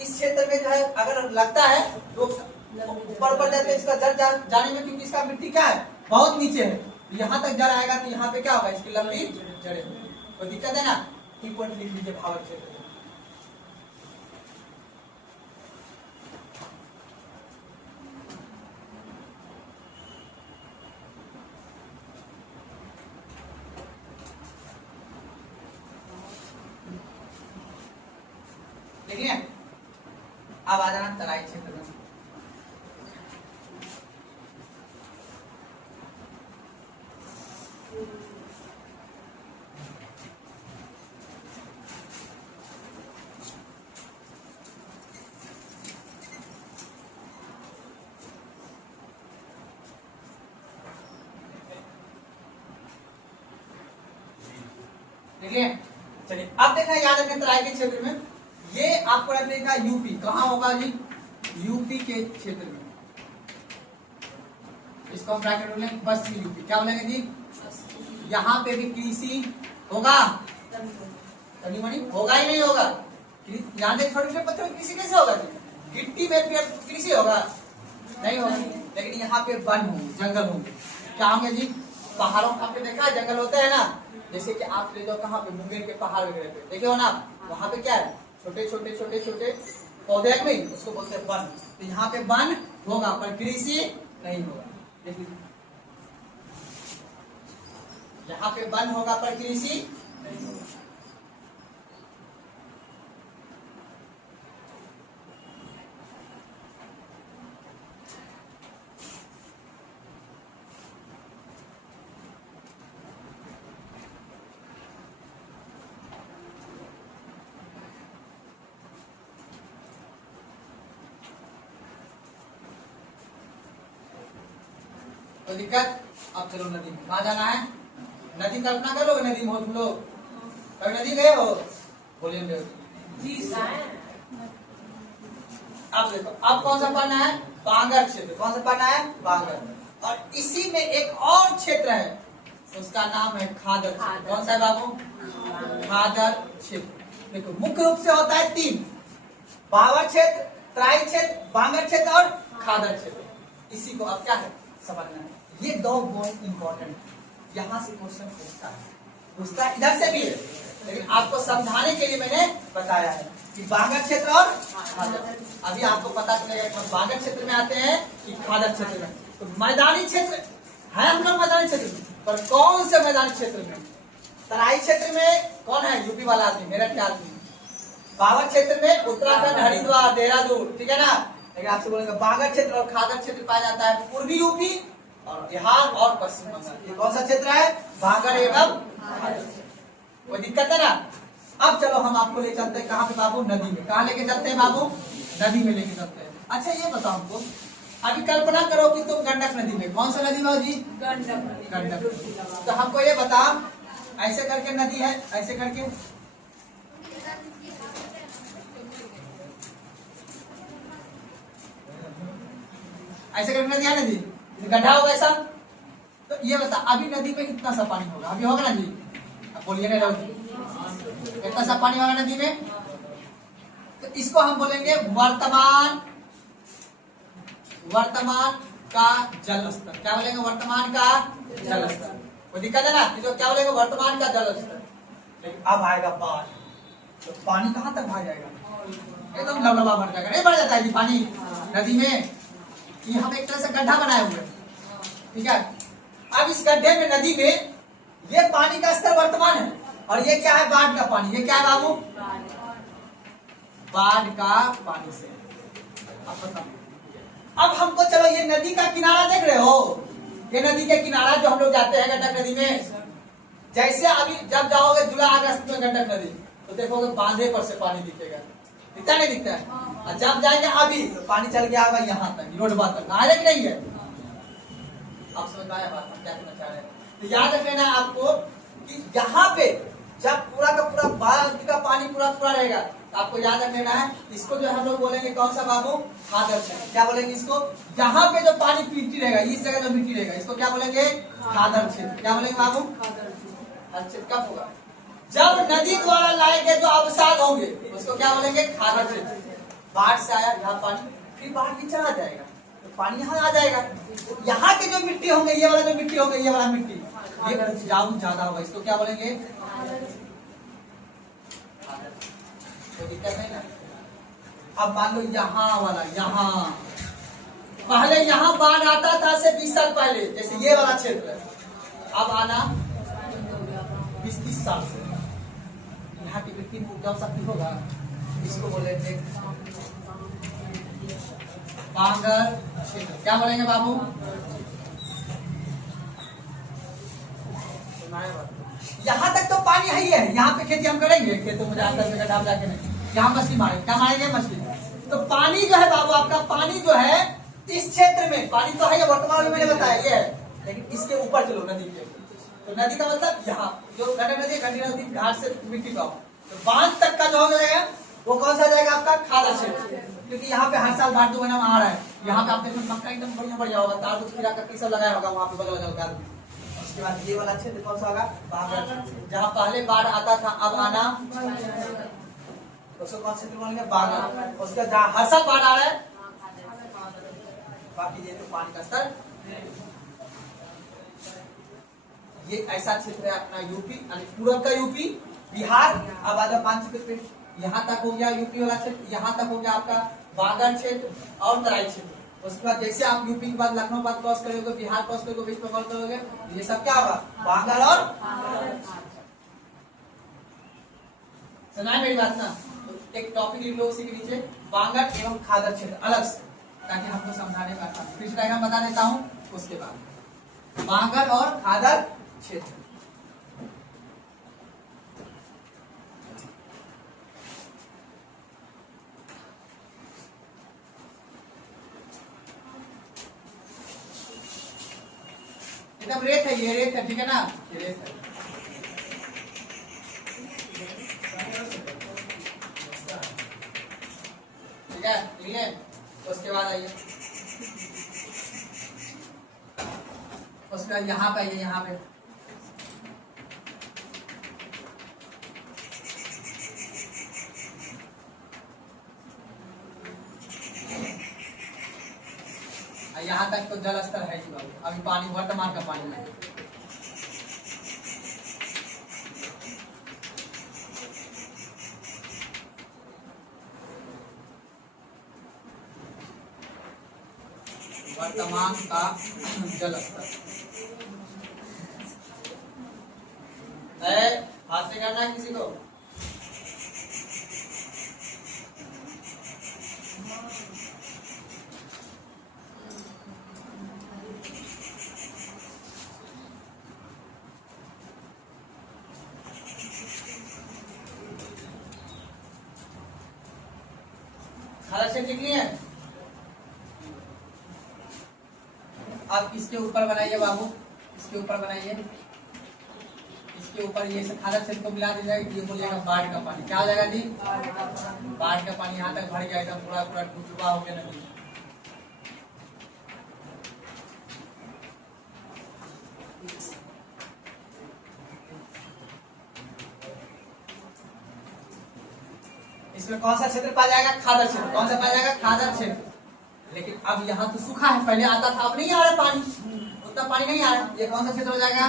इस क्षेत्र में जो है अगर लगता है तो ऊपर जाते हैं इसका जड़ जाने में, क्योंकि इसका मिट्टी क्या है? बहुत नीचे है। यहाँ तक जड़ आएगा तो यहाँ पे क्या होगा? इसकी लंबी जड़ें होंगी। तो दिक्कत है ना, की पॉइंट लिख लीजिए भावर क्षेत्र। देख लिया। अब आ जाना तराई क्षेत्र में। देखिए, चलिए अब देखना, याद रखना तराई के क्षेत्र में ये आपको रखने का यूपी कहाँ होगा जी? यूपी के क्षेत्र में। इसको हम ब्रैकेट बोलेंगे पश्चिमी यूपी। क्या बोलेंगे जी? यहाँ पे भी कृषि होगा, तनी मनी होगा ही नहीं होगा। यहाँ देख छोटे छोटे पत्थर में कृषि कैसे होगा जी? गिट्टी में कृषि होगा? नहीं होगा। लेकिन यहाँ पे वन होंगे, जंगल होंगे। क्या होंगे जी? पहाड़ों का आपने देखा है जंगल होते हैं ना, जैसे कि आप ले जाओ कहाँ पे, मुंगेर के पहाड़ वगैरह पे देखे हो ना, वहाँ पे क्या है? छोटे छोटे पौधे नहीं, उसको बोलते हैं वन। तो यहाँ पे वन होगा पर कृषि नहीं होगा। देखिए यहाँ पे वन होगा पर कृषि नहीं होगा। तो दिक्कत, अब चलो नदी में कहाँ जाना है? नदी कल्पना कर लोगे नदी में हो तुम लोग? कभी नदी गए हो? बोलिए जी सर। अब देखो, अब कौन सा पढ़ना है? बांगर क्षेत्र। कौन सा पढ़ना है? बांगर। और इसी में एक और क्षेत्र है, उसका नाम है खादर क्षेत्र। कौन सा है बाबू? खादर क्षेत्र। देखो मुख्य रूप से होता है तीन, बावर क्षेत्र, तराई क्षेत्र, बांगर क्षेत्र और खादर क्षेत्र। इसी को अब क्या है? समझना है। ये दो बहुत इंपॉर्टेंट है, यहाँ से क्वेश्चन पूछता है इधर से भी है, लेकिन आपको समझाने के लिए मैंने बताया है कि बांगर क्षेत्र और खादर। अभी आपको पता चलेगा कि हम बांगर क्षेत्र में आते हैं कि खादर क्षेत्र में। तो मैदानी क्षेत्र है हम लोग मैदानी क्षेत्र में, पर कौन से मैदानी क्षेत्र में? तराई क्षेत्र में कौन है? यूपी वाला आदमी, मेरठ के आदमी। बांगर क्षेत्र में उत्तराखंड, हरिद्वार, देहरादून, ठीक है ना। लेकिन आपसे बोलेंगे बांगर क्षेत्र और खादर क्षेत्र पाया जाता है पूर्वी यूपी और बिहार और पश्चिम बंगाल। ये कौन सा क्षेत्र है? बांगर एवं खादर। कोई दिक्कत है ना। अब चलो हम आपको ले चलते हैं कहाँ पे बाबू? नदी में। कहाँ लेके चलते हैं बाबू? नदी में लेके चलते हैं। अच्छा ये बताओ हमको, अभी कल्पना करो कि तुम गंडक नदी में, कौन सा नदी में जी? गंडक। तो हमको ये बता, ऐसे करके नदी है, ऐसे करके ऐसे करके नदी है, नदी गड्ढा होगा ऐसा। तो ये बता अभी नदी में कितना सा पानी होगा? अभी होगा ना जी? अब बोलिए ना, कितना सा पानी होगा नदी में? तो इसको हम बोलेंगे वर्तमान का जल स्तर। क्या बोलेंगे? वर्तमान का जल स्तर। कोई दिक्कत है ना? तो क्या बोलेंगे? वर्तमान का जल स्तर। लेकिन अब आएगा बाढ़, तो पानी कहाँ तक भाग जाएगा? एकदम लबलबा भर जाएगा। नहीं बढ़ जाता है जी पानी नदी में? ये हम एक तरह से गड्ढा बनाए हुए हैं, ठीक है। अब इस गड्ढे में, नदी में, ये पानी का स्तर वर्तमान है और ये क्या है? बाढ़ का पानी। ये क्या है बाबू? बाढ़ का पानी से। अब हमको चलो ये नदी का किनारा देख रहे हो? ये नदी के किनारा जो हम लोग जाते हैं गंडक नदी में, जैसे अभी जब जाओगे जुलाई अगस्त में गंडक नदी, तो देखोगे बांधे पर से पानी दिखेगा। दिखता नहीं दिखता है? और जब जाएंगे अभी तो पानी चल गया होगा यहाँ तक, रोडवा तक। आ कि नहीं है? आप समझ पाए बात हम क्या कहना चाह रहे हैं? तो याद रख लेना आपको कि यहाँ पे जब पूरा का पूरा बाढ़ का पानी पूरा रहेगा, तो आपको याद रख लेना है, इसको जो हम लोग बोलेंगे कौन सा बाबू? खादर क्षेत्र। क्या बोलेंगे इसको? यहाँ पे जो पानी मिट्टी रहेगा, इस जगह जो मिट्टी रहेगा, इसको क्या बोलेंगे? खादर क्षेत्र। क्या बोलेंगे बाबू? खादर क्षेत्र। कब होगा? जब नदी द्वारा लाए गए जो अवसाद होंगे, उसको क्या बोलेंगे? खादर क्षेत्र। बाढ़ से आया यहाँ पानी, फिर बाढ़ भी चला जाएगा, तो पानी यहाँ आ जाएगा। यहाँ के जो मिट्टी होंगे, ये वाला जो मिट्टी होगा, ये वाला मिट्टी, ये उपजाऊ ज्यादा होगा, इसको क्या बोलेंगे? तो दिक्कत नहीं ना। अब मान लो यहाँ वाला, यहाँ पहले यहाँ बाढ़ आता था से 20 साल पहले, जैसे ये वाला क्षेत्र है, अब आना 20-30 साल से। यहाँ की मिट्टी में उपजाऊ शक्ति होगा, इसको बोलेंगे बांगर क्षेत्र। क्या बोलेंगे बाबू? यहाँ तक तो पानी है ही है, यहाँ पे खेती हम करेंगे, खेतों में जाकर गड्ढा जाके नहीं, यहाँ मछली मारेंगे। क्या मारेंगे? मछली। तो पानी जो है बाबू, आपका पानी जो है इस क्षेत्र में पानी तो है, वर्तमान में मैंने बताया ये है, लेकिन इसके ऊपर चलो नदी के, तो नदी का मतलब यहाँ जो गंडक नदी, गंडक नदी घाट से मिट्टी का, तो बांध तक का जो हो जाएगा वो कौन सा जाएगा? आपका खादर क्षेत्र। क्योंकि यहाँ पे हर साल बाढ़ 2 महीना में आ रहा है। यहाँ पे आप देखो मक्का एकदम बढ़िया होगा, तार कुछ गिरा कर सब लगाया होगा वहाँ पे बगल बगल। उसके बाद ये वाला क्षेत्र कौन सा होगा? बांगर। जहाँ पहले बाढ़ आता था, अब आना उसको कौन क्षेत्र बोलेंगे? बांगर। उसका जहाँ हर साल बाढ़ आ रहा है, बाकी ये तो पानी का स्तर, ये ऐसा क्षेत्र है अपना यूपी, पूरब का यूपी, बिहार। अब आधा मानचित्र पे यहाँ तक हो गया यूपी वाला क्षेत्र, यहाँ तक हो गया आपका बांगर क्षेत्र और तराई क्षेत्र। उसके बाद जैसे आप यूपी के बाद लखनऊ बाद क्रॉस करोगे, बिहार क्रॉस करोगे, वेस्ट बंगाल करोगे, ये सब क्या होगा? बांगर और सुनाए मेरी बात ना। तो एक टॉपिक लिख लो उसी के नीचे, बांगर एवं खादर क्षेत्र अलग से, ताकि हमको समझाने में आसान। फिर डायग्राम बता देता हूँ, उसके बाद बांगर और खादर क्षेत्र। एकदम रेत है, ये रेत है, ठीक है ना? ये रेत है। ठीक है, ठीक है। उसके बाद आइए, उसके बाद यहाँ पे आइए, यहाँ पे यहाँ तक तो जल स्तर है ही बाबू, अभी पानी वर्तमान का पानी है। वर्तमान का जल स्तर है। हाथ से करना है किसी को? खाला से ठीक नहीं है। आप इसके ऊपर बनाइए बाबू, इसके ऊपर बनाइए, इसके ऊपर ये खाला क्षेत्र को मिला दीजिएगा। ये बोलिएगा बाढ़ का पानी। क्या हो जाएगा जी? बाढ़ का पानी यहाँ तक भर गया, एकदम पूरा पूरा टुकड़ा हो गया नदी। इसमें कौन सा क्षेत्र पाया जाएगा? खादर क्षेत्र। कौन सा पाया जाएगा? खादर क्षेत्र। लेकिन अब यहाँ तो सूखा है, पहले आता था, अब नहीं आ रहा पानी, उतना पानी नहीं आ रहा। ये कौन सा क्षेत्र हो जाएगा?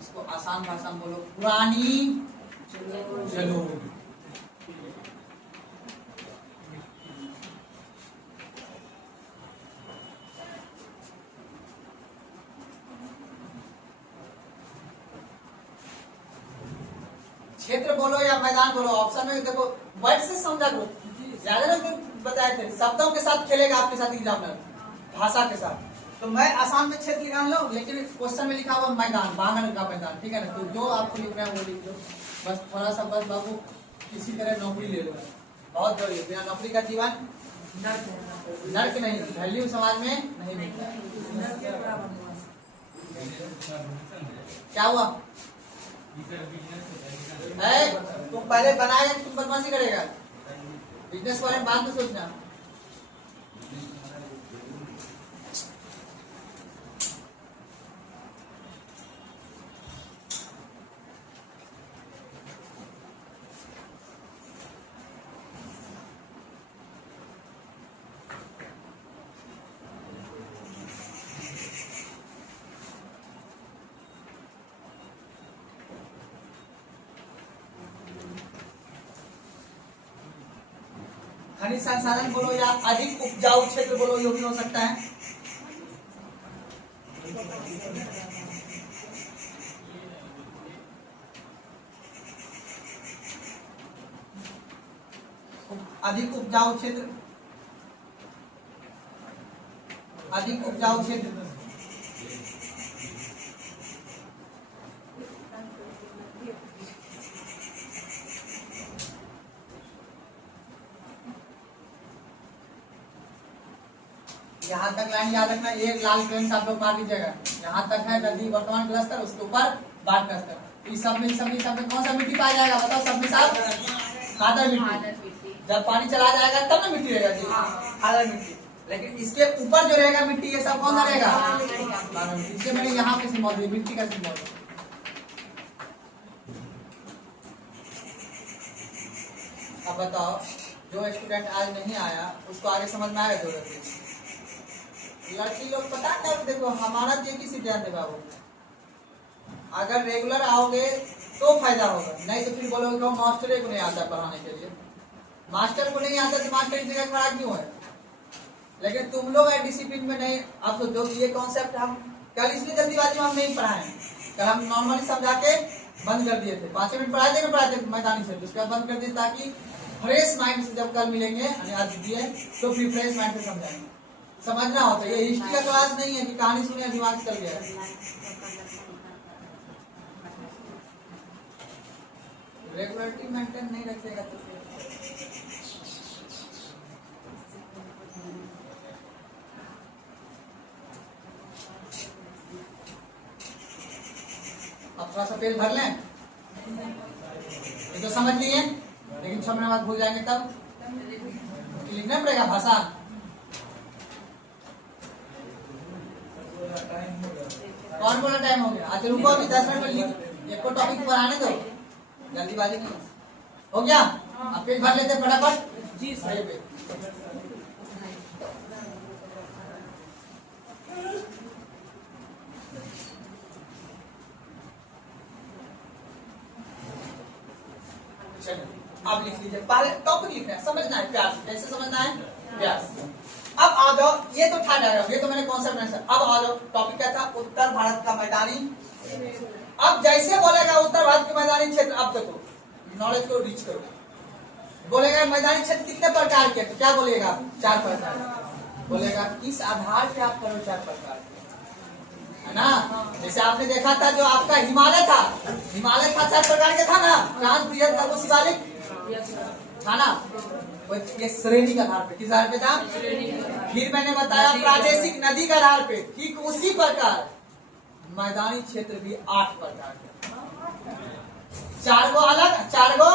इसको आसान भाषा में बोलो, पुरानी जलोढ़। क्षेत्र बोलो या मैदान बोलो, ऑप्शन में देखो, वर्ड से समझा करो। ज्यादा लोग बताए थे शब्दों के साथ खेलेगा आपके साथ एग्जामिनर, भाषा के साथ। तो मैं आसान में क्षेत्र लिखा लो, लेकिन क्वेश्चन में लिखा हुआ मैदान, बांगन का मैदान, ठीक है ना। तो जो आपको लिखना है वो लिख दो। बस थोड़ा सा बस बाबू किसी तरह नौकरी ले लो, बहुत जरूरी है। बिना नौकरी का जीवन नर्क नहीं, वैल्यू समाज में नहीं मिलता। क्या हुआ है? तुम पहले बनाएगा, तुम बदमाशी करेगा। बिजनेस के बारे में बाद में सोचना। खनिज संसाधन बोलो या अधिक उपजाऊ क्षेत्र बोलो, यो भी हो सकता है। अधिक उपजाऊ क्षेत्र, अधिक उपजाऊ क्षेत्र। यहाँ तक लाइन याद रखना, एक लाल पेन से आप लोग मार दीजिएगा। यहाँ तक है नदी वर्तमान का स्तर, उसके ऊपर बाढ़ का स्तर। इस सब में कौन सा मिट्टी पाया जाएगा? बताओ सब में साहब, खादर मिट्टी। जब पानी चला जाएगा तब ना मिट्टी रहेगा जी, खादर मिट्टी। लेकिन इसके ऊपर जो रहेगा मिट्टी, ये सब कौन सा रहेगा? इसके मैंने यहाँ पे सिंबल दिया, मिट्टी का सिंबल। अब बताओ, जो स्टूडेंट आज नहीं आया उसको आगे समझ में आएगा जरूरत है। लड़की लोग पता है, देखो हमारा एक ही सिद्धांत है बाबू, अगर रेगुलर आओगे तो फायदा होगा, नहीं तो फिर बोलोगे कि मास्टर को नहीं आता पढ़ाने के लिए। मास्टर को नहीं आता तो मास्टर की जगह खड़ा क्यों है? लेकिन तुम लोग डिसिप्लिन में नहीं। आप सोचो ये कॉन्सेप्ट हम कल इसलिए जल्दीबाजी में हम नहीं पढ़ाए, कल हम नॉर्मली समझा के बंद कर दिए थे। 5 मिनट पढ़ाए थे मैदानी से, उसके बाद बंद कर दिए, ताकि फ्रेश माइंड से जब कल मिलेंगे आज दिए तो फिर फ्रेश माइंड से समझाएंगे। समझना होता है, ये हिस्ट्री का क्लास नहीं है कि कहानी सुने दिमाग से चल गया। रेगुलरिटी मेंटेन नहीं रखेगा तो अब थोड़ा सा पेज भर लें, ये तो समझ लिए, लेकिन 6 महीने बाद भूल जाएंगे तब लिखना पड़ेगा भाषा। कौन बोला टाइम हो गया? अच्छा रुको, अभी 10 मिनट में लिख, एक को टॉपिक पर आने दो, जल्दीबाजी नहीं हो गया। अब पेज भर लेते फटाफट जी। सही चलिए अब लिख लीजिए, पहले टॉपिक लिखना है, समझना है प्यार से, कैसे समझना है प्यार से। अब आ जाओ, ये तो था डायग्राम, ये तो मैंने कॉन्सेप्ट में, अब आ जाओ टॉपिक क्या था, उत्तर भारत का मैदानी। अब जैसे बोलेगा उत्तर भारत के मैदानी क्षेत्र, अब देखो नॉलेज को रीच करो, बोलेगा मैदानी क्षेत्र कितने प्रकार के, तो क्या बोलेगा 4 प्रकार, बोलेगा किस आधार पे आप करो 4 प्रकार के, है ना। जैसे आपने देखा था जो आपका हिमालय था, हिमालय था 4 प्रकार के था ना, ट्रांस बृहद खरगोश शिवालिक था ना, ये श्रेणी के आधार पे, किस आधार पे था, फिर मैंने बताया प्रादेशिक नदी के आधार पे, ठीक उसी प्रकार मैदानी क्षेत्र भी 8 प्रकार के, 4 गो अलग, 4 गो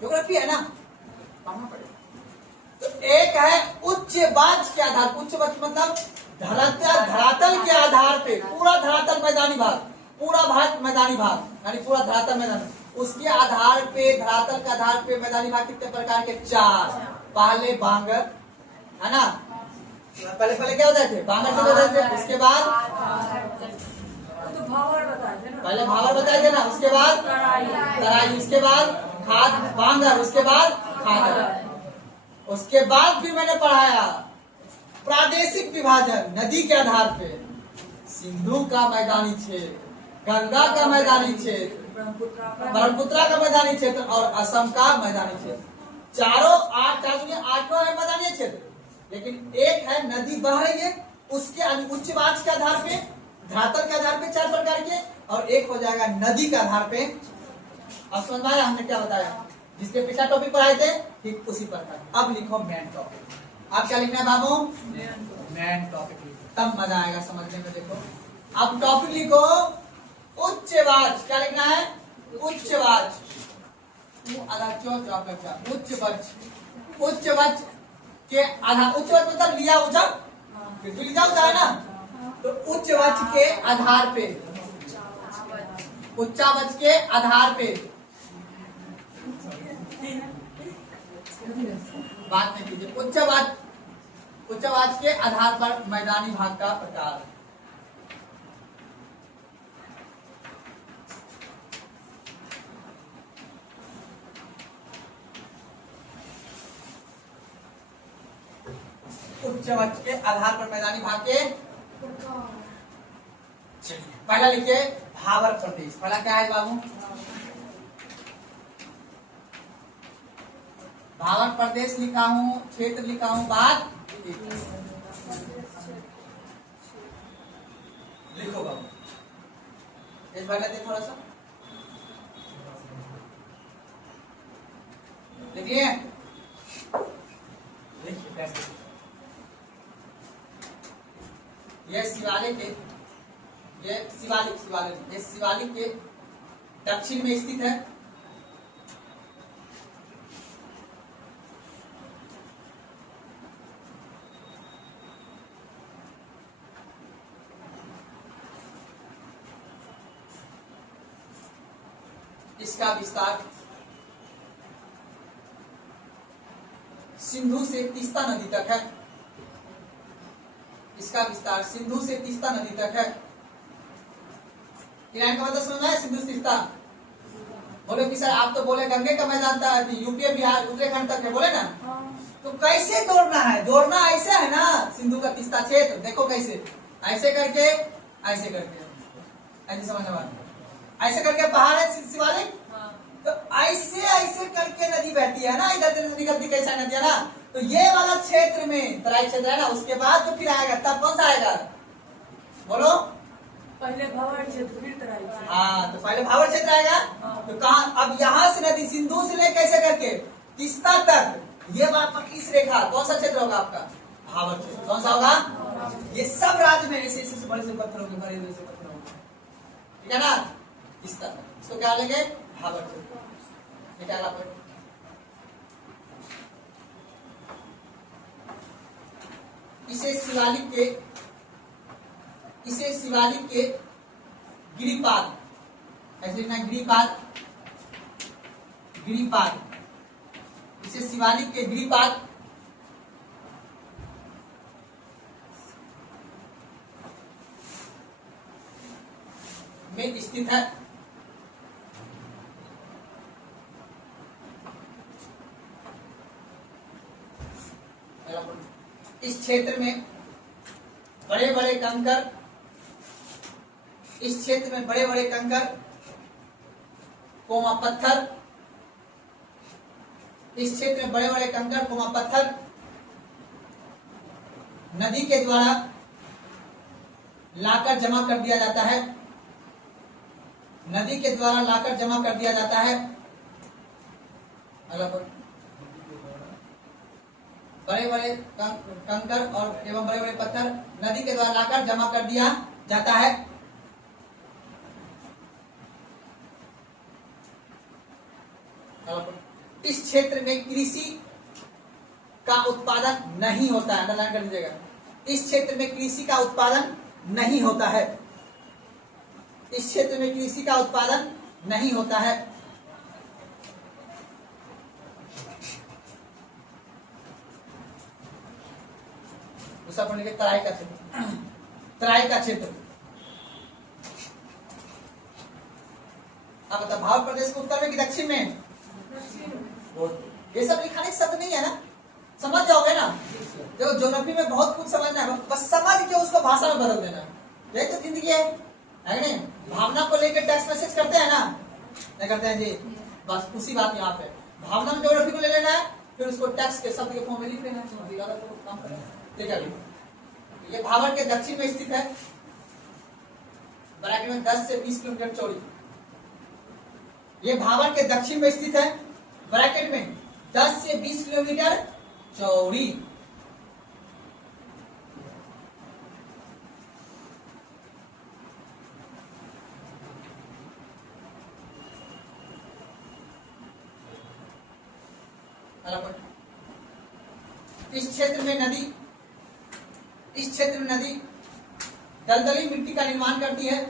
ज्योग्राफी है ना, पढ़ना पड़ेगा। तो एक है उच्च बाज के आधार, उच्च बाज मतलब धरातल के आधार पे, पूरा धरातल मैदानी भाग, पूरा भारत मैदानी भाग, यानी पूरा धरातल मैदान, उसके आधार पे, धरातल के आधार पे मैदानी भाग कितने प्रकार के, 4। पहले बांगर, है ना, पहले क्या होते थे, बांगर से होते थे, उसके बाद पहले भावर बताए थे ना, उसके बाद तराई, उसके बाद खाद बांगर, उसके बाद खादर, उसके बाद फिर मैंने पढ़ाया प्रादेशिक विभाजन, नदी के आधार पे, सिंधु का मैदानी क्षेत्र, गंगा का मैदानी क्षेत्र, ब्रह्मपुत्र का मैदानी क्षेत्र और असम का मैदानी क्षेत्र, चारों 8 है मैदानी क्षेत्र, लेकिन एक है नदी बह रही है, उसके उच्च वाच के आधार पे, धरातल के आधार पे 4 प्रकार के, और एक हो जाएगा नदी के आधार पे। अब समझ में आया हमने क्या बताया, जिसके पिछला टॉपिक पढ़ाए थे, ठीक उसी प्रकार। अब लिखो मेन टॉपिक, अब क्या लिखना है बाबू, मेन टॉपिक लिखो, तब मजा आएगा समझने में। देखो अब टॉपिक लिखो उच्चवाच, क्या लिखना है, उच्चवाच, उच्चवाच के आधार, उच्चवाच मतलब लिया ऊंचा, लिया ऊंचा है ना, तो उच्चवाच के आधार पे, उच्चावच के आधार पे बात नहीं कीजिए, उच्चवाच के आधार पर मैदानी भाग का प्रकार। उच्चवाच के आधार पर मैदानी भाग के, चलिए पहला लिखिए भावर प्रदेश, पहला क्या है बाबू, भावर प्रदेश लिखा हूं, क्षेत्र लिखा हूं, बात लिखो बाबू, इस बार लेते थोड़ा सा देखिए, ये शिवालिक है, ये शिवालिक के दक्षिण में स्थित है, इसका विस्तार सिंधु से तीस्ता नदी तक है, इसका विस्तार सिंधु से तीस्ता नदी तक है। ईरान का मतलब समझना है, सिंधु से तीस्ता। बोले कि सर आप तो बोले गंगे का मैदान था, यूपी बिहार उत्तराखंड तक है, बोले ना, तो कैसे जोड़ना है, जोड़ना ऐसे है ना, सिंधु का तीस्ता क्षेत्र, देखो कैसे, ऐसे करके, ऐसे करके, ऐसे समझना बात, ऐसे करके पहाड़ है शिवालिक, तो ऐसे ऐसे करके नदी बहती है ना, इधर से निकलती कैसा नदी है ना, तो ये वाला क्षेत्र में तराई क्षेत्र है ना, उसके बाद तो फिर आएगा, तब कौन सा आएगा, बोलो, पहले भावर क्षेत्र फिर तराई। हाँ, तो पहले भावर क्षेत्र आएगा। तो कहा, अब यहाँ से नदी सिंधु से ले कैसे करके तीस्ता तक, ये बात इस रेखा, कौन सा क्षेत्र होगा आपका, भावर क्षेत्र, कौन सा होगा, ये सब राज्य में ऐसे ऐसे बड़े से पत्थर होंगे, बड़े से पत्थर होंगे, ठीक है ना, तीस्ता तक, इसको क्या लगे, भावर क्षेत्र निकाला पर। इसे शिवालिक के गिरिपाद, ऐसे लिखना है, गिरिपाद, इसे शिवालिक के गिरिपाद में स्थित है, इस क्षेत्र में बड़े बड़े कंकर, इस क्षेत्र में बड़े बड़े कंकर कोमा पत्थर, इस क्षेत्र में बड़े बड़े कंकर कोमा पत्थर नदी के द्वारा लाकर जमा कर दिया जाता है, नदी के द्वारा लाकर जमा कर दिया जाता है। बड़े बड़े कंकर और एवं बड़े बड़े पत्थर नदी के द्वारा लाकर जमा कर दिया जाता है। इस क्षेत्र में कृषि का उत्पादन नहीं होता है, अंडरलाइन कर लीजिएगा। इस क्षेत्र में कृषि का उत्पादन नहीं होता है, इस क्षेत्र में कृषि का उत्पादन नहीं होता है। दूसरा पढ़ लीजिए तराई का क्षेत्र, तराई का क्षेत्र। अब बता भारत प्रदेश के उत्तर में कि दक्षिण में? ये सब लिखाने शब्द नहीं है ना, समझ जाओगे ना। देखो ज्योग्राफी में बहुत कुछ समझना है, बस समझ के उसको भाषा में बदल देना, यही तो जिंदगी है कि नहीं? भावना को लेकर टेक्स्ट मैसेज करते हैं ना, क्या करते हैं जी? बस उसी बात यहाँ पे भावना में ज्योग्राफी को ले लेना है, फिर उसको टेक्स्ट के शब्द के फॉर्म में लिख लेना है। ठीक है, ये भावर के दक्षिण में स्थित है, ब्रैकेट में 10 से 20 किलोमीटर चौड़ी। ये भावर के दक्षिण में स्थित है, ब्रैकेट में 10 से 20 किलोमीटर चौड़ी। इस क्षेत्र में नदी, इस क्षेत्र में नदी दलदली मिट्टी का निर्माण करती है।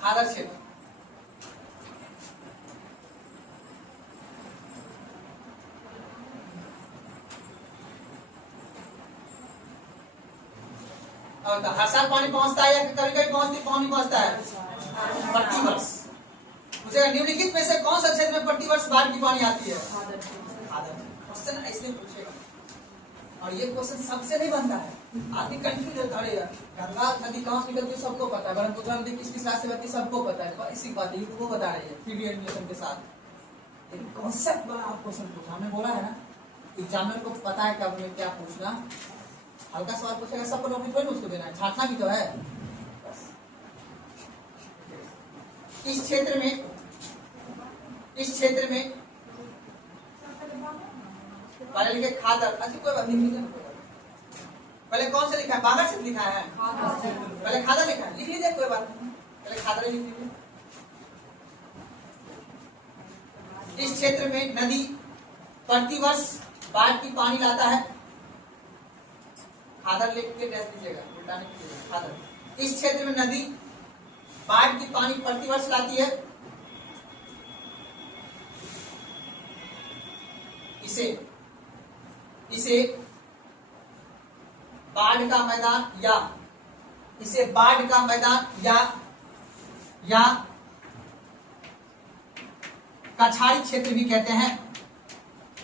खादर क्षेत्र, हर साल पानी पहुंचता है या कभी कभी पानी पहुंचता है? प्रतिवर्ष। पूछेगा निम्नलिखित में से कौन सा क्षेत्र में प्रतिवर्ष बाढ़ की पानी आती है? क्वेश्चन इसलिए पूछेगा, और ये क्वेश्चन सबसे नहीं बनता है। आदमी कंफ्यूज होता है, गंगा नदी कहाँ से निकलती है सबको पता है, ब्रह्मपुत्र नदी किस किस रास्ते बहती है सबको पता है, इसी बात है, वो बता रही है 3D एनिमेशन के साथ। लेकिन कॉन्सेप्ट वाला आप क्वेश्चन पूछा, हमने बोला है ना एग्जामिनर को पता है कब में क्या पूछना, हल्का सवाल पूछेगा सबको नौकरी थोड़ी उसको देना है, छांटना भी तो है। इस क्षेत्र में, इस क्षेत्र में पहले लिखे खादर, अच्छा कोई बात नहीं, पहले कौन सा लिखा है? बांगर से लिखा है, पहले खादर लिखा है, लिख लीजिए कोई बात नहीं, पहले खादर ही लिख लीजिए। इस क्षेत्र में नदी प्रतिवर्ष बाढ़ की पानी लाता है, खादर लिख के टेस्ट लीजिएगा, उल्टाने के लिए खादर। इस क्षेत्र में नदी बाढ़ की पानी प्रतिवर्ष लाती है, इसे बाढ़ का मैदान या इसे बाढ़ का मैदान या कछाड़ी क्षेत्र भी कहते हैं,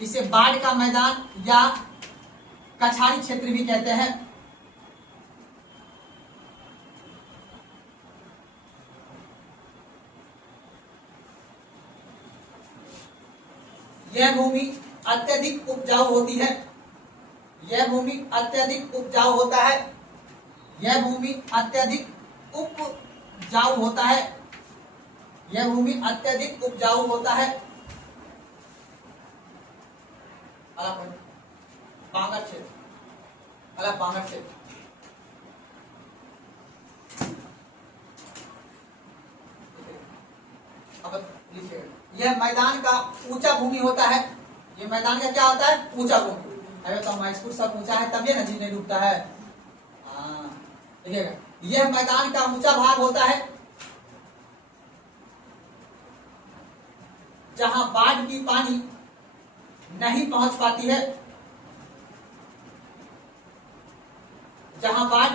इसे बाढ़ का मैदान या कछाड़ी क्षेत्र भी कहते हैं। यह भूमि अत्यधिक उपजाऊ होती है, यह भूमि अत्यधिक उपजाऊ होता है, यह भूमि अत्यधिक उपजाऊ होता है, यह भूमि अत्यधिक उपजाऊ होता है। बांगर क्षेत्र, बांगर क्षेत्र, अब लिखिए, यह मैदान का ऊंचा भूमि होता है, ये मैदान का क्या होता है? ऊंचा भूमि। अरे तो हमारा स्कूल सब ऊंचा है तभी ना जी नहीं डूबता है। हाँ देखिएगा, यह मैदान का ऊंचा भाग होता है जहां बाढ़ की पानी नहीं पहुंच पाती है, जहां बाढ़